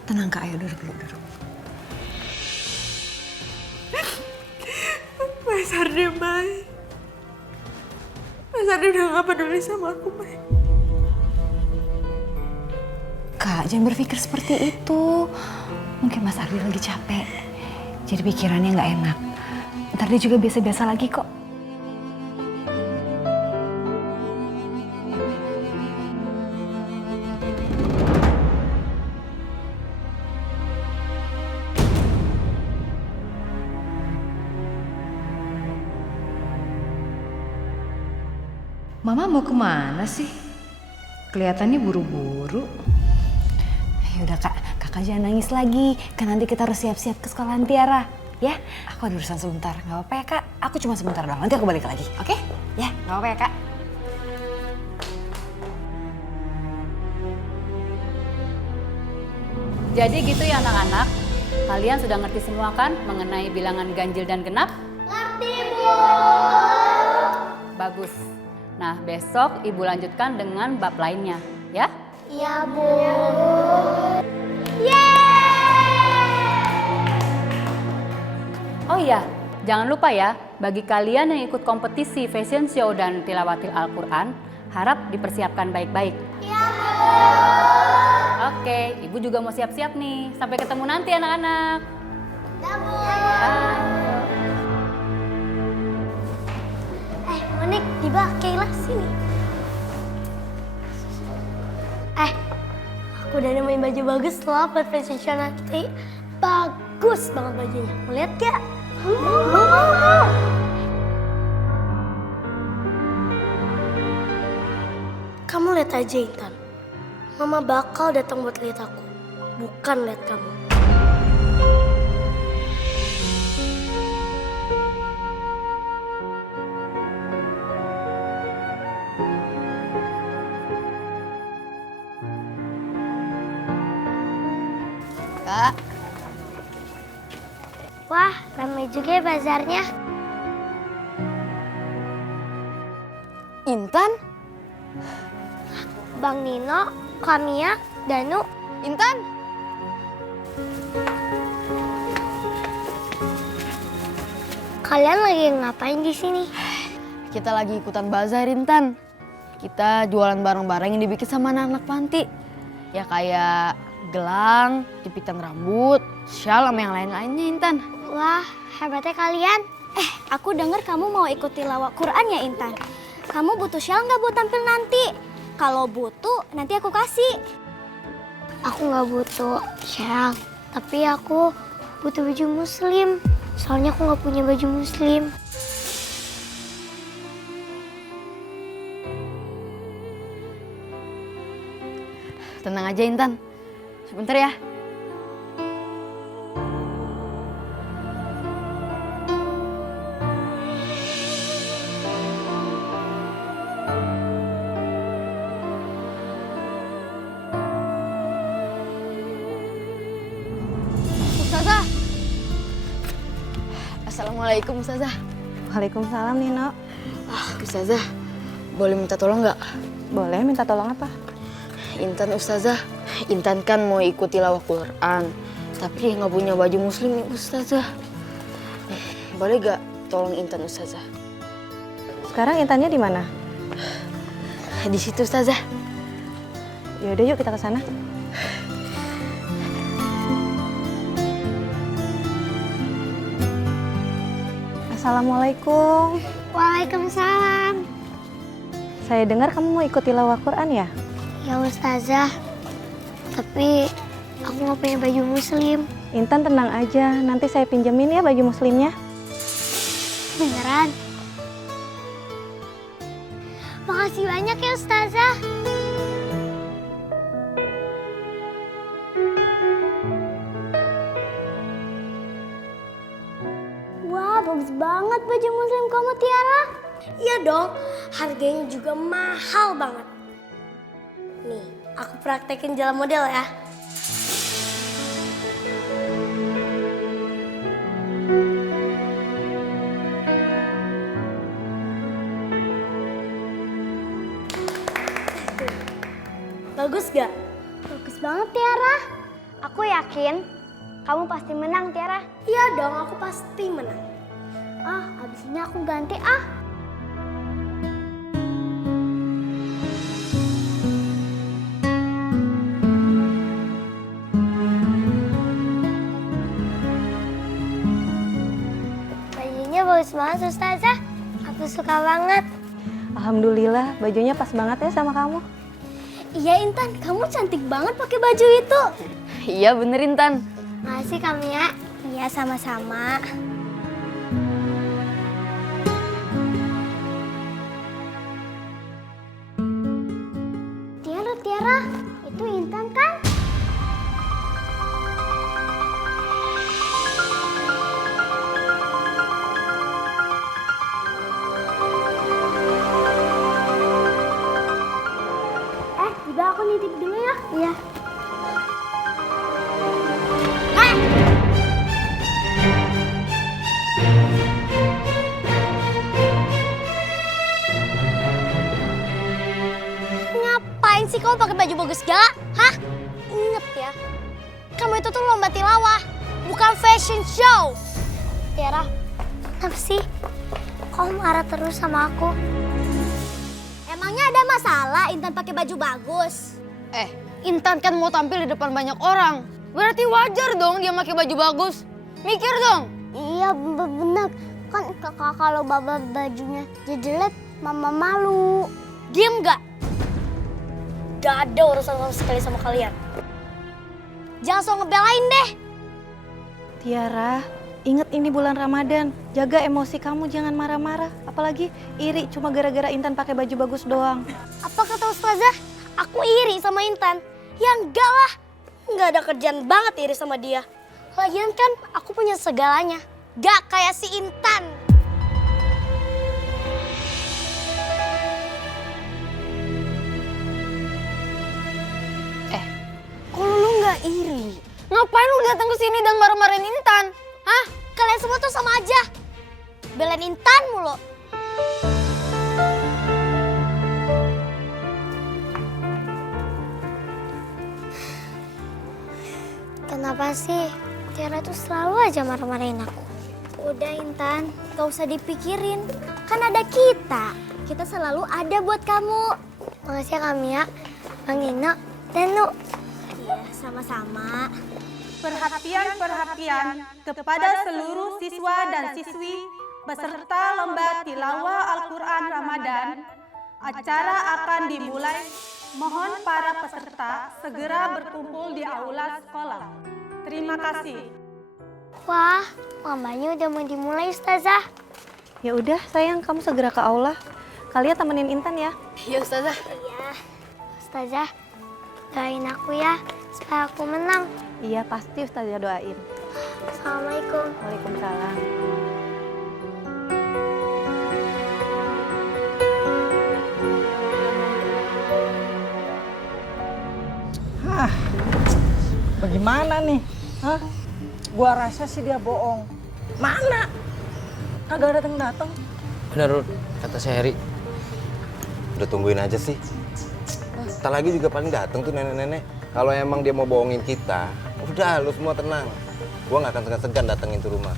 Tenang, Kak. Ayo duduk dulu, duduk. Mas Ardi baik. Mas Ardi udah gak peduli sama aku, Mai. Kak, jangan berpikir seperti itu. Mungkin Mas Ardi lagi capek. Jadi pikirannya nggak enak. Ntar dia juga biasa-biasa lagi kok. Mama mau kemana sih? Kelihatannya buru-buru. Yaudah Kak, Kakak jangan nangis lagi. Kan nanti kita harus siap-siap ke sekolahan Tiara. Ya, aku ada urusan sebentar. Gak apa-apa ya Kak? Aku cuma sebentar doang, nanti aku balik lagi. Oke? Ya, gak apa-apa ya Kak? Jadi gitu ya anak-anak, kalian sudah ngerti semua kan mengenai bilangan ganjil dan genap? Ngerti, Bu. Bagus. Nah, besok Ibu lanjutkan dengan bab lainnya, ya? Iya, Bu. Oh iya, jangan lupa ya, bagi kalian yang ikut kompetisi fashion show dan tilawatil Al-Quran, harap dipersiapkan baik-baik. Iya, Bu. Oke, Ibu juga mau siap-siap nih. Sampai ketemu nanti anak-anak. Iya, Bu. Bye. Monik, tiba Kayla sini. Aku udah nemuin baju bagus loh buat fashion show nanti. Bagus banget bajunya. Mau lihat gak? Mau. Kamu lihat aja Intan. Mama bakal datang buat lihat aku. Bukan lihat kamu. Kak. Wah, ramai juga ya bazarnya. Intan? Bang Nino, Kamia, Danu. Intan? Kalian lagi ngapain di sini? Kita lagi ikutan bazar, Intan. Kita jualan barang-barang yang dibikin sama anak-anak panti. Ya kayak gelang, jepitan rambut, shawl sama yang lain-lainnya, Intan. Wah, hebatnya kalian. Aku dengar kamu mau ikut tilawah Quran ya, Intan? Kamu butuh shawl nggak buat tampil nanti? Kalau butuh, nanti aku kasih. Aku nggak butuh shawl, tapi aku butuh baju muslim. Soalnya aku nggak punya baju muslim. Tenang aja, Intan. Sebentar ya. Ustazah. Assalamualaikum, Ustazah. Waalaikumsalam, Nino. Ustazah, boleh minta tolong nggak? Boleh, minta tolong apa? Intan, Ustazah. Intan kan mau ikut tilawah Quran, tapi dia nggak punya baju muslim nih, Ustazah. Boleh gak tolong Intan, Ustazah? Sekarang Intannya di mana? Di situ, Ustazah. Yaudah, yuk kita ke sana. Assalamualaikum. Waalaikumsalam. Saya dengar kamu mau ikut tilawah Quran ya? Ya Ustazah, tapi aku nggak punya baju muslim. Intan tenang aja, nanti saya pinjemin ya baju muslimnya. Beneran? Makasih banyak ya Ustazah. Wah, bagus banget baju muslim kamu, Tiara. Iya dong, harganya juga mahal banget. Nih, aku praktekin jalan model ya. Bagus gak? Bagus banget Tiara. Aku yakin kamu pasti menang Tiara. Iya dong, aku pasti menang. Abis ini aku ganti ah. Bajunya bagus banget Ustazah. Aku suka banget. Alhamdulillah, bajunya pas banget ya sama kamu. Iya Intan, kamu cantik banget pakai baju itu. Iya bener, Intan. Makasih Kamia. Iya, sama-sama. Tiara, itu Intan kan? Juga aku nitip dulu ya. Iya. Ngapain sih kamu pakai baju bagus segala? Hah? Ingat ya, kamu itu tuh lomba tilawah, bukan fashion show. Tiara, apa sih? Kok marah terus sama aku? Emangnya ada masalah Intan pakai baju bagus? Intan kan mau tampil di depan banyak orang. Berarti wajar dong dia pakai baju bagus. Mikir dong. Iya benar. Kan kakak kalau baba bajunya jelek, mama malu. Diem gak? Gak ada urusan sama sekali sama kalian. Jangan so ngebelain deh. Tiara, ingat ini bulan Ramadan. Jaga emosi kamu, jangan marah-marah. Apalagi iri cuma gara-gara Intan pakai baju bagus doang. Apa kata Ustazah? Aku iri sama Intan. Ya enggak lah. Enggak ada kerjaan banget iri sama dia. Lagian kan aku punya segalanya. Gak kayak si Intan. Kalau lu nggak iri, Ngapain lu datang ke sini dan marah-marahin Intan? Hah? Kalian semua tuh sama aja. Belain Intan mulu. Kenapa sih Tiara tuh selalu aja marah-marahin aku? Udah Intan, gak usah dipikirin. Kan ada kita. Kita selalu ada buat kamu. Makasih ya Kamia, Bang Nino, dan Nu. Iya, sama-sama. Perhatian kepada seluruh siswa dan siswi beserta lomba tilawah Al-Quran Ramadan. Acara akan dimulai. Mohon para peserta segera berkumpul di aula sekolah. Terima kasih. Wah, mamanya udah mau dimulai Ustazah. Ya udah sayang, kamu segera ke aula. Kalian temenin Intan ya. Iya Ustazah. Iya. Ustazah, doain aku ya supaya aku menang. Iya pasti Ustazah doain. Assalamualaikum. Waalaikumsalam. Bagaimana nih? Hah? Gua rasa sih dia bohong. Mana? Kagak datang-datang. Bener, Rud. Kata si Heri. Udah tungguin aja sih. Ntar lagi juga paling datang tuh nenek-nenek. Kalau emang dia mau bohongin kita, udah lu semua tenang. Gua nggak akan segan-segan datengin tuh rumah.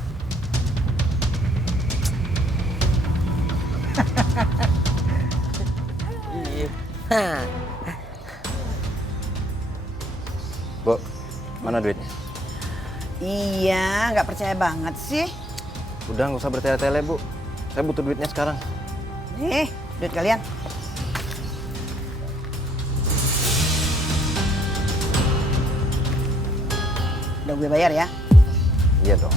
Iya. Bu, mana duitnya? Iya, nggak percaya banget sih. Udah nggak usah bertele-tele, Bu. Saya butuh duitnya sekarang. Nih, duit kalian. Udah gue bayar ya. Iya dong.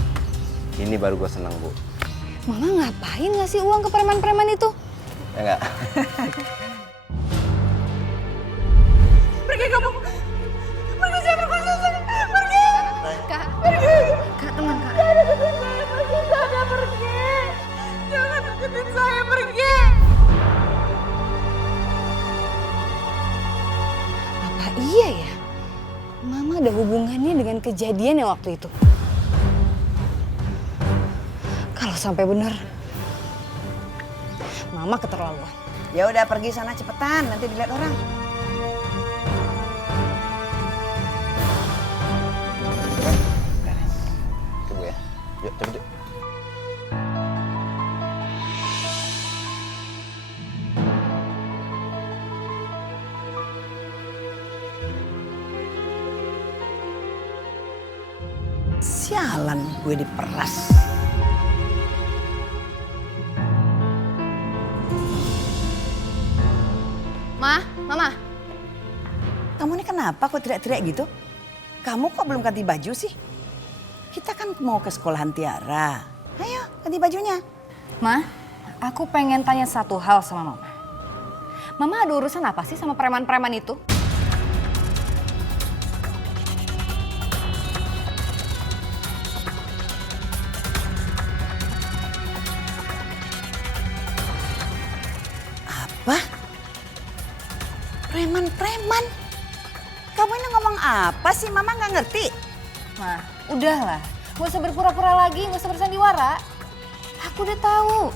Ini baru gue senang, Bu. Mama ngapain ngasih uang ke preman-preman itu? Ya enggak? Pergi kamu. Pergi saya berkuasa. Pergi. Kak. Pergi. Kak, tenang Kak. Jangan deketin saya, pergi. Saya pergi. Jangan deketin saya, pergi. Apa iya ya? Mama ada hubungannya dengan kejadian yang waktu itu. Kalau sampai benar, Mama keterlaluan. Ya udah pergi sana cepetan, nanti dilihat orang. Tunggu ya. Yuk, cepet yuk. Sialan, gue diperas. Mama. Kamu ini kenapa kok teriak-teriak gitu? Kamu kok belum ganti baju sih? Kita kan mau ke sekolahan Tiara. Ayo, ganti bajunya. Ma, aku pengen tanya satu hal sama Mama. Mama ada urusan apa sih sama preman-preman itu? Apa? Preman-preman? Kamu ini ngomong apa sih? Mama nggak ngerti. Ma, udahlah. Gak usah berpura-pura lagi, gak usah bersandiwara. Aku udah tahu.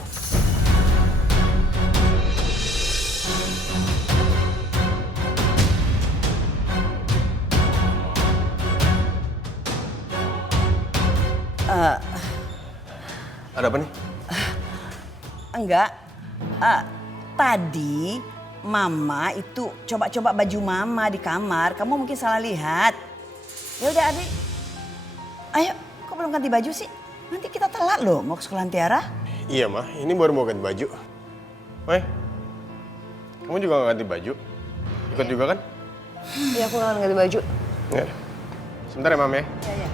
Ada apa nih? Enggak. Tadi Mama itu coba-coba baju Mama di kamar. Kamu mungkin salah lihat. Ya udah Adik. Ayo, kok belum ganti baju sih? Nanti kita telat loh mau ke sekolahan Tiara. Iya mah, ini baru mau ganti baju. Weh, kamu juga gak ganti baju? Ikut juga kan? Iya, aku akan ganti baju. Ya. Sebentar ya Mam ya. Iya.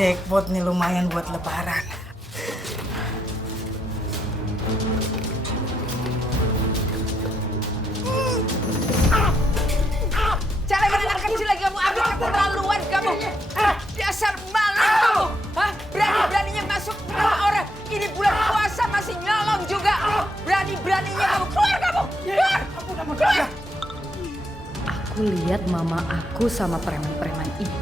jackpot nih, lumayan buat lebaran. Celengan anak kecil lagi kamu ambil, keterlaluan kamu. Dasar maling kamu. Hah? Berani-beraninya masuk ke rumah orang. Ini bulan puasa masih nyolong juga. Berani-beraninya kamu. Keluar kamu. Keluar. Keluar. Aku lihat mama aku sama preman-preman itu.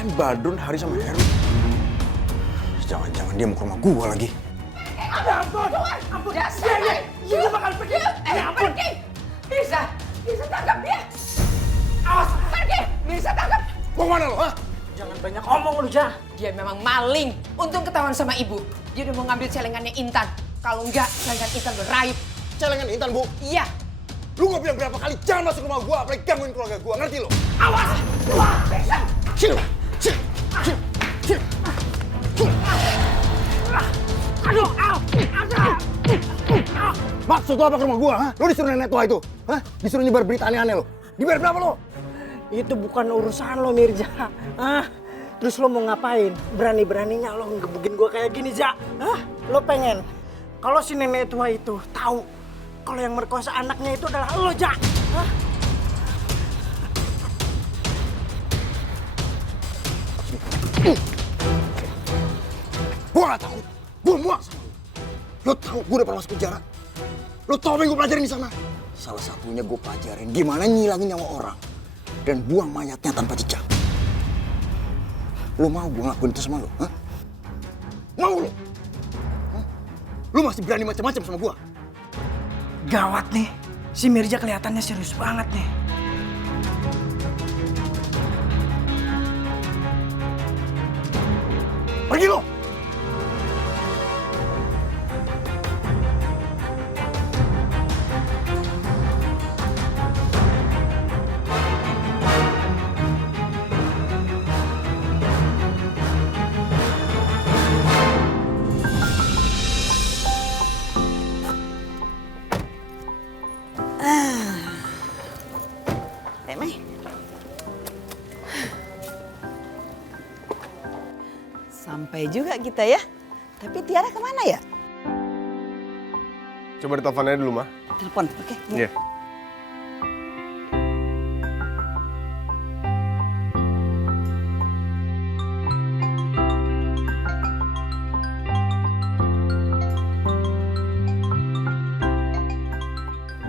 Kan Badrun hari sama Heru. Jangan-jangan dia mau ke rumah gua lagi. Ampun. Dasar. Iya bakal pergi. Pergi. Bisa tangkap dia. Awas, pergi. Bisa tangkap. Mau mana lo, ha? Jangan banyak omong lu, Ja. Dia memang maling. Untung ketahuan sama ibu. Dia udah mau ngambil celengannya Intan. Kalau enggak, celengan Intan beraib. Celengan Intan, Bu? Iya. Lu gak bilang berapa kali jangan masuk rumah gua, apalagi gangguin keluarga gua, ngerti lo? Awas. Wah, bisa. Sini, sini. Aduh, Maksud lo apa ke rumah gua, ha? Lo disuruh nenek tua itu? Hah? Disuruh nyebar berita aneh-aneh lo? Dibayar berapa lo? itu bukan urusan lo, Mirza. Terus lo mau ngapain? Berani-beraninya lo ngegebukin gua kayak gini, Ja? Lo pengen kalau si nenek tua itu tahu kalau yang merkosa anaknya itu adalah lo, Ja? Gua gak takut. Gua muak sama lo. Lo tau gua udah pernah masuk penjara? Lo tau apa yang gua pelajarin di sana? Salah satunya gua pelajarin gimana nyilangin nyawa orang dan buang mayatnya tanpa jejak. Lo mau gua ngelakuin itu sama lo? Hah? Mau lo? Hah? Lo masih berani macam-macam sama gua? Gawat nih, si Mirza kelihatannya serius banget nih. Pergi lo! Sampai juga kita ya. Tapi Tiara kemana ya? Coba ditelepon aja dulu, Ma. Telepon, oke. Iya.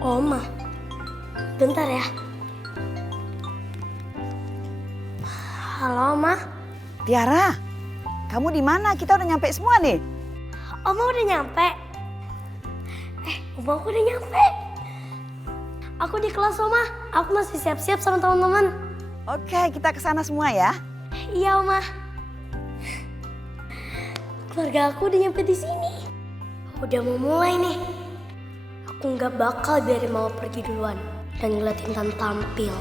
Oma, bentar ya. Halo, Oma. Tiara, kamu di mana? Kita udah nyampe semua nih. Oma udah nyampe. Oma aku udah nyampe. Aku di kelas, Oma. Aku masih siap-siap sama teman-teman. Oke, kita kesana semua ya. Iya, Oma. Keluarga aku udah nyampe di sini. Udah mau mulai nih. Aku nggak bakal biarin Mama pergi duluan dan ngeliat Intan tampil.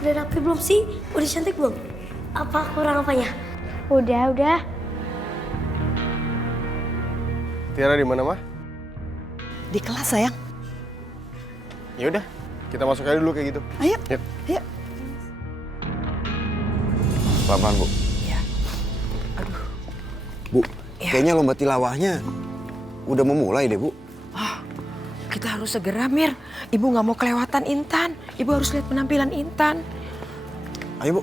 Udah rapi belum sih? Udah cantik belum? Apa kurang apanya? Udah. Tiara di mana, Ma? Di kelas, sayang. Ya udah, kita masuk aja dulu kayak gitu. Ayo. Yuk. Yuk. Pelan-pelan, Bu. Iya. Aduh. Bu, kayaknya lomba tilawahnya udah mau mulai deh, Bu. Kita harus segera, Mir. Ibu nggak mau kelewatan Intan. Ibu harus lihat penampilan Intan. Ayo, Bu.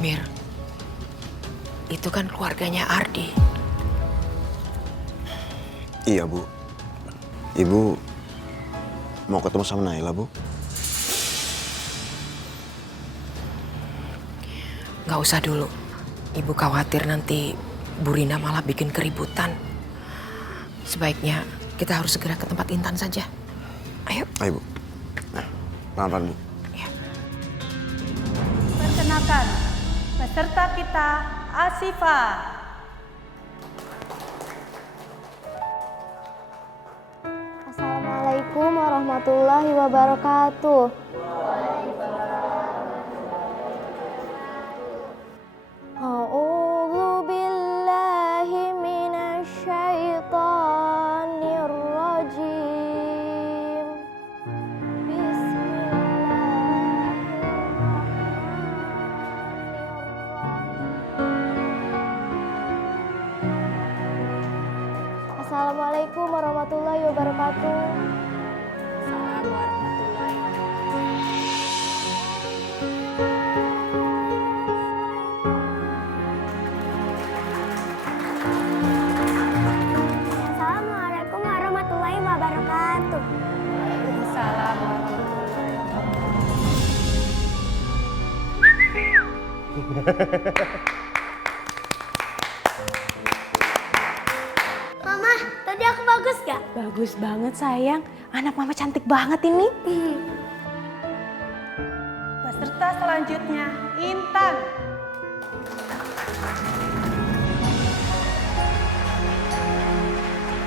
Mir, itu kan keluarganya Ardi. Iya, Bu. Ibu mau ketemu sama Naila, Bu? Nggak usah dulu. Ibu khawatir nanti Bu Rina malah bikin keributan. Sebaiknya kita harus segera ke tempat Intan saja. Ayo. Ayo, Bu. Nah, pelan-pelan, Bu. Perkenalkan, peserta kita Asifa. Assalamualaikum, Assalamualaikum warahmatullahi wabarakatuh. A'udzu billahi minasy syaithanir rajim. Assalamualaikum warahmatullahi wabarakatuh. Assalamualaikum warahmatullahi wabarakatuh. Waalaikumsalam warahmatullahi Mama, tadi aku bagus gak? Bagus banget sayang. Anak mama cantik banget ini. Peserta selanjutnya, Intan.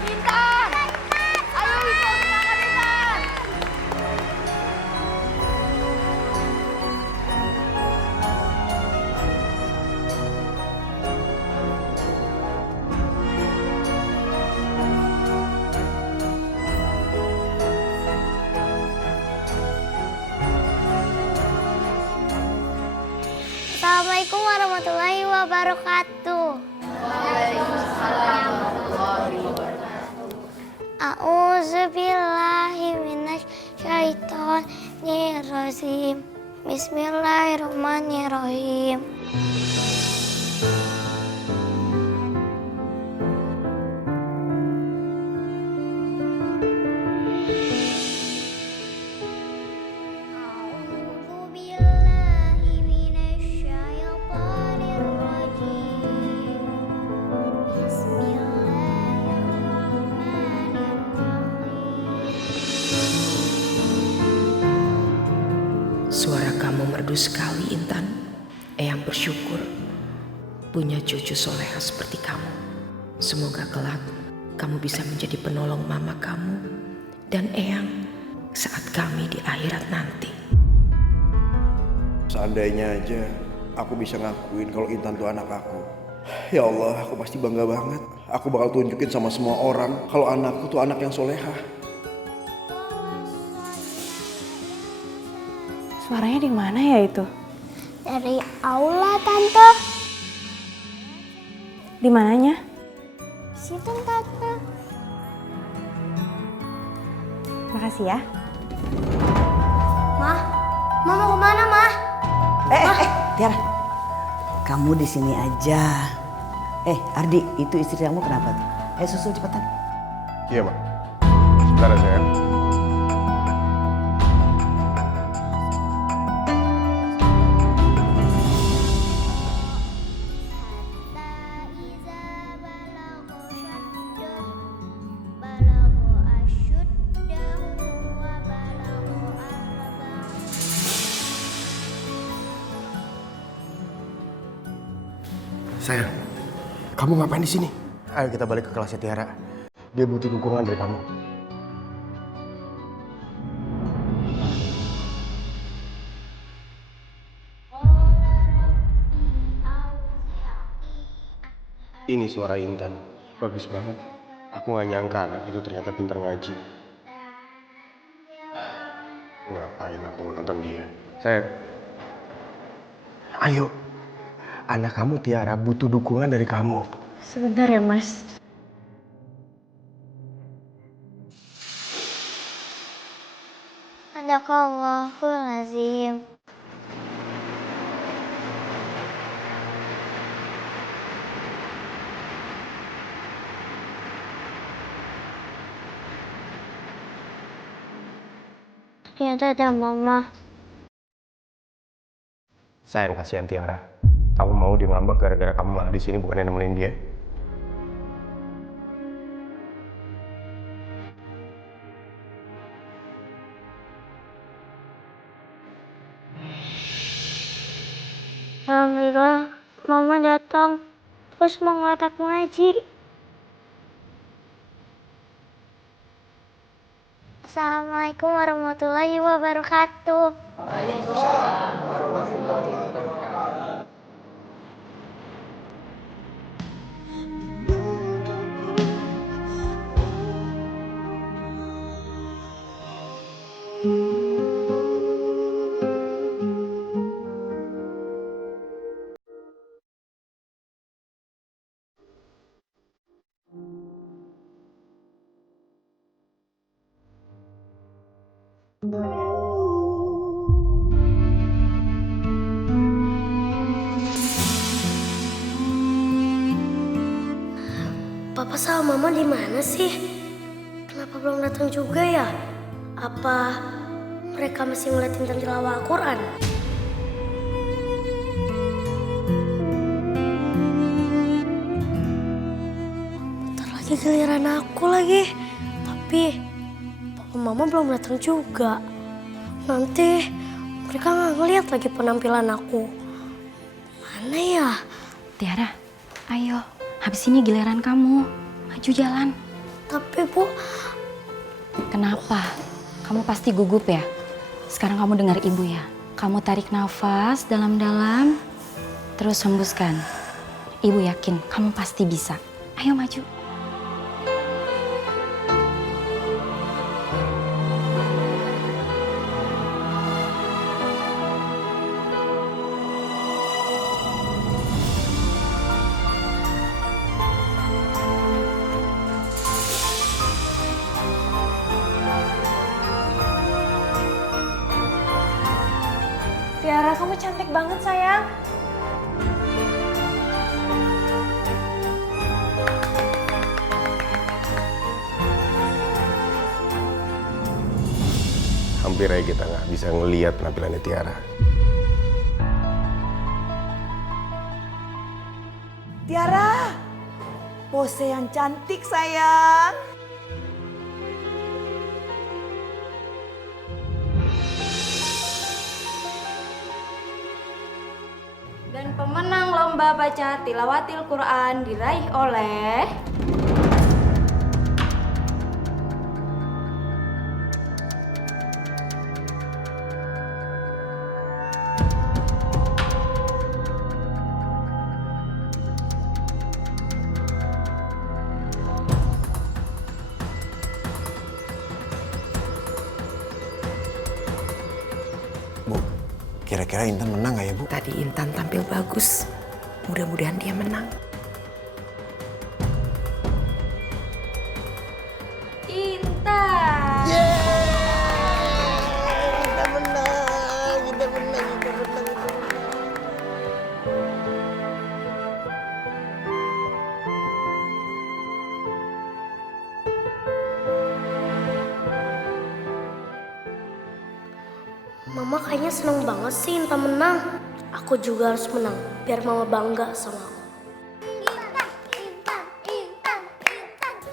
Intan! Ayo Intan, semangat Intan! Assalamualaikum warahmatullahi wabarakatuh. Waalaikumsalam warahmatullahi wabarakatuh. A'udzubillahi minasyaitonir rajim. Bismillahirrahmanirrahim. Suara kamu merdu sekali, Intan. Eyang bersyukur punya cucu soleha seperti kamu. Semoga kelak kamu bisa menjadi penolong mama kamu dan Eyang saat kami di akhirat nanti. Seandainya aja aku bisa ngakuin kalau Intan tuh anak aku. Ya Allah, aku pasti bangga banget. Aku bakal tunjukin sama semua orang kalau anakku tuh anak yang soleha. Suaranya di mana ya itu? Dari aula, Tante. Di mananya? Situ, Tante. Makasih ya. Mah, mau kemana, Mah? Tiara, kamu di sini aja. Ardi, itu istri kamu kenapa tuh? Susul cepetan. Iya, Mak. Sebentar ya, sayang. Sayang, kamu ngapain di sini? Ayo kita balik ke kelasnya Tiara. Dia butuh dukungan dari kamu. Ini suara Intan, bagus banget. Aku gak nyangka anak itu ternyata pintar ngaji. Ngapain aku nonton dia? Sayang, ayo. Anak kamu Tiara butuh dukungan dari kamu. Sebentar ya, Mas. Sadaqallahul azim. Ternyata ada Mama. Sayang, kasihan Tiara. Kamu mau dia ngambek gara-gara kamu malah di sini bukannya nemenin dia? Alhamdulillah, Mama datang. Terus mau ngeliat aku ngaji. Assalamualaikum warahmatullahi wabarakatuh. Waalaikumsalam warahmatullahi wabarakatuh. Papa sama Mama di mana sih? Kenapa belum datang juga ya? Apa mereka masih ngeliatin tilawah Al-Quran? Bentar lagi giliran aku lagi. Tapi Papa Mama belum datang juga. Nanti mereka nggak ngeliat lagi penampilan aku. Mana ya? Tiara, ayo. Habis ini giliran kamu. Maju jalan. Tapi Bu... Kenapa? Kamu pasti gugup ya? Sekarang kamu dengar ibu ya. Kamu tarik nafas dalam-dalam. Terus hembuskan. Ibu yakin kamu pasti bisa. Ayo maju. Tiara, kamu cantik banget sayang. Hampir aja kita nggak bisa ngelihat penampilannya Tiara. Tiara, pose yang cantik sayang. Dan pemenang lomba baca tilawatil Quran diraih oleh Bu, kira-kira Intan menang nggak ya, Bu? Tadi Intan tampil bagus. Mudah-mudahan dia menang. Intan. Kita menang, kita menang, kita menang, kita menang. Mama kayaknya seneng banget sih Intan menang. Aku juga harus menang, biar Mama bangga sama aku.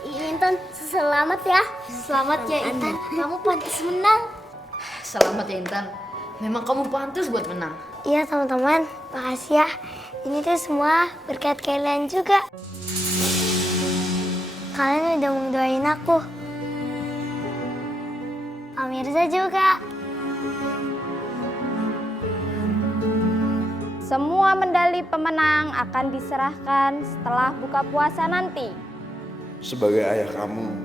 Intan, selamat ya. Selamat ya Intan, kamu pantas menang. Selamat ya Intan. Memang kamu pantas buat menang. Iya teman-teman, makasih ya. Ini tuh semua berkat kalian juga. Kalian udah mendoain aku. Pak Mirza juga. Semua medali pemenang akan diserahkan setelah buka puasa nanti. Sebagai ayah kamu,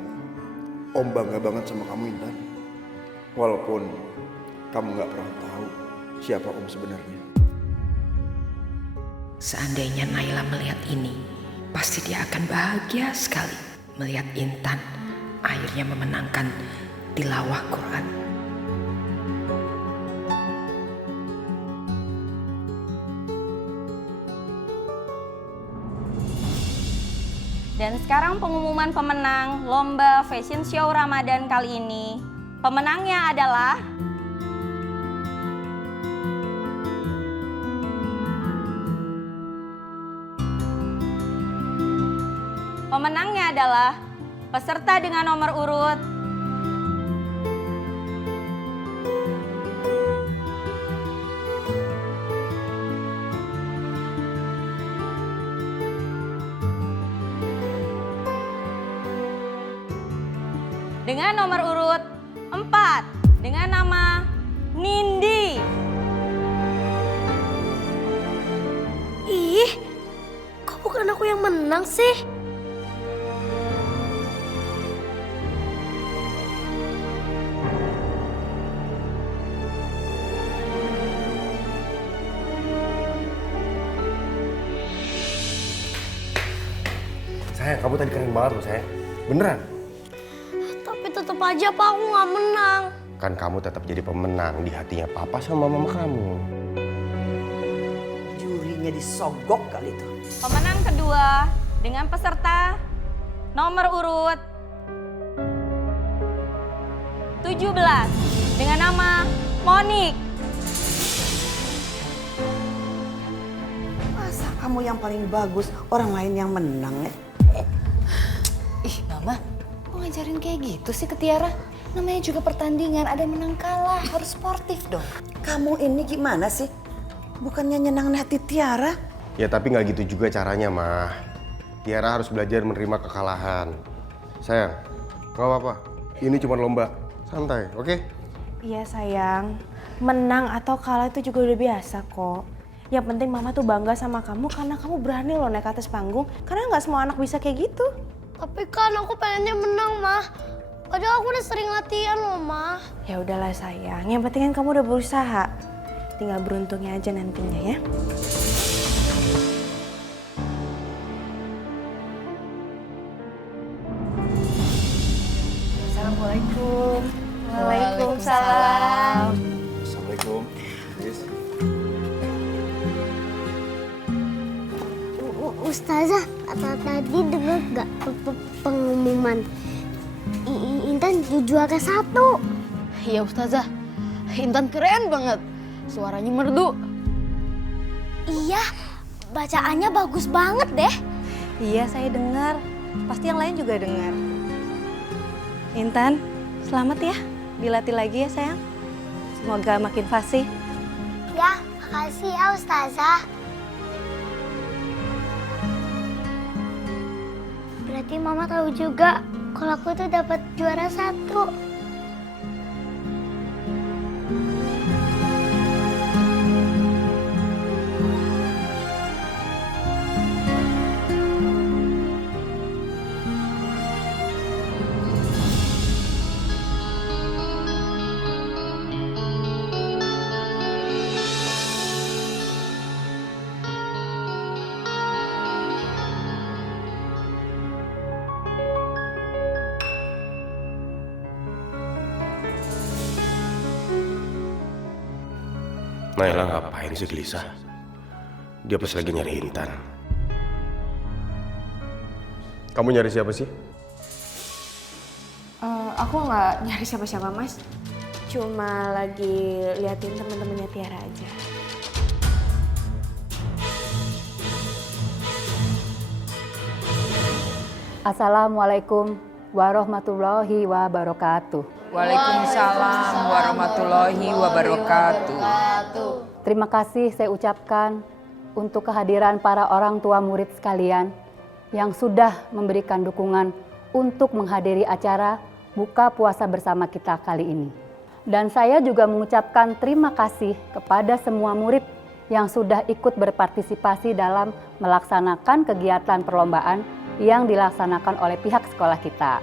Om bangga banget sama kamu, Intan. Walaupun kamu nggak pernah tahu siapa Om sebenarnya. Seandainya Naila melihat ini, pasti dia akan bahagia sekali melihat Intan akhirnya memenangkan tilawah Quran. Dan sekarang pengumuman pemenang lomba fashion show Ramadan kali ini. Pemenangnya adalah peserta dengan nomor urut dengan nomor urut 4. 4 dengan nama Nindi. Ih, kok bukan aku yang menang sih? Sayang, kamu tadi keren banget loh, sayang. Beneran. Tapi tetap aja Pak, aku nggak menang. Kan kamu tetap jadi pemenang di hatinya papa sama mama kamu. Jurinya disogok kali itu. Pemenang kedua dengan peserta nomor urut 17 dengan nama Monik. Masa kamu yang paling bagus, orang lain yang menang ya? Ih, Mama, kok ngajarin kayak gitu sih ke Tiara? Namanya juga pertandingan, ada menang kalah, harus sportif dong. Kamu ini gimana sih? Bukannya nyenangin hati Tiara? Ya tapi nggak gitu juga caranya, Mah. Tiara harus belajar menerima kekalahan. Sayang, nggak apa-apa. Ini cuma lomba, santai, oke? Iya sayang, menang atau kalah itu juga udah biasa kok. Yang penting mama tuh bangga sama kamu karena kamu berani loh naik ke atas panggung. Karena nggak semua anak bisa kayak gitu. Tapi kan aku pengennya menang, Mah. Padahal aku udah sering latihan loh, Mah. Ya udahlah sayang, yang penting kan kamu udah berusaha. Tinggal beruntungnya aja nantinya ya. Assalamualaikum. Waalaikumsalam. Assalamualaikum. Ustazah, tadi dengar gak pengumuman Intan juara 1? Iya Ustazah, Intan keren banget. Suaranya merdu. Iya, bacaannya bagus banget deh. Iya saya dengar, pasti yang lain juga dengar. Intan, selamat ya. Dilatih lagi ya sayang. Semoga makin fasih. Ya, makasih ya Ustazah. Berarti Mama tahu juga kalau aku tuh dapat juara 1. Naila ngapain sih gelisah? Dia pasti lagi nyari Intan. Kamu nyari siapa sih? Aku nggak nyari siapa-siapa mas. Cuma lagi liatin teman-temannya Tiara aja. Assalamualaikum warahmatullahi wabarakatuh. Waalaikumsalam warahmatullahi wabarakatuh. Terima kasih saya ucapkan untuk kehadiran para orang tua murid sekalian yang sudah memberikan dukungan untuk menghadiri acara buka puasa bersama kita kali ini. Dan saya juga mengucapkan terima kasih kepada semua murid yang sudah ikut berpartisipasi dalam melaksanakan kegiatan perlombaan yang dilaksanakan oleh pihak sekolah kita.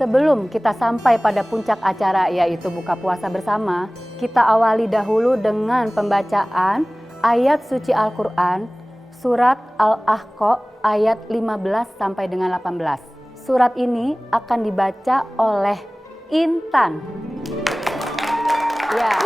Sebelum kita sampai pada puncak acara yaitu buka puasa bersama, kita awali dahulu dengan pembacaan ayat suci Al-Quran, surat Al-Ahqaf ayat 15 sampai dengan 18. Surat ini akan dibaca oleh Intan. Ya.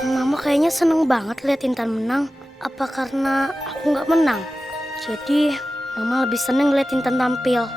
Mama kayaknya seneng banget lihat Intan menang. Apa karena aku nggak menang? Jadi Mama lebih seneng lihat Intan tampil.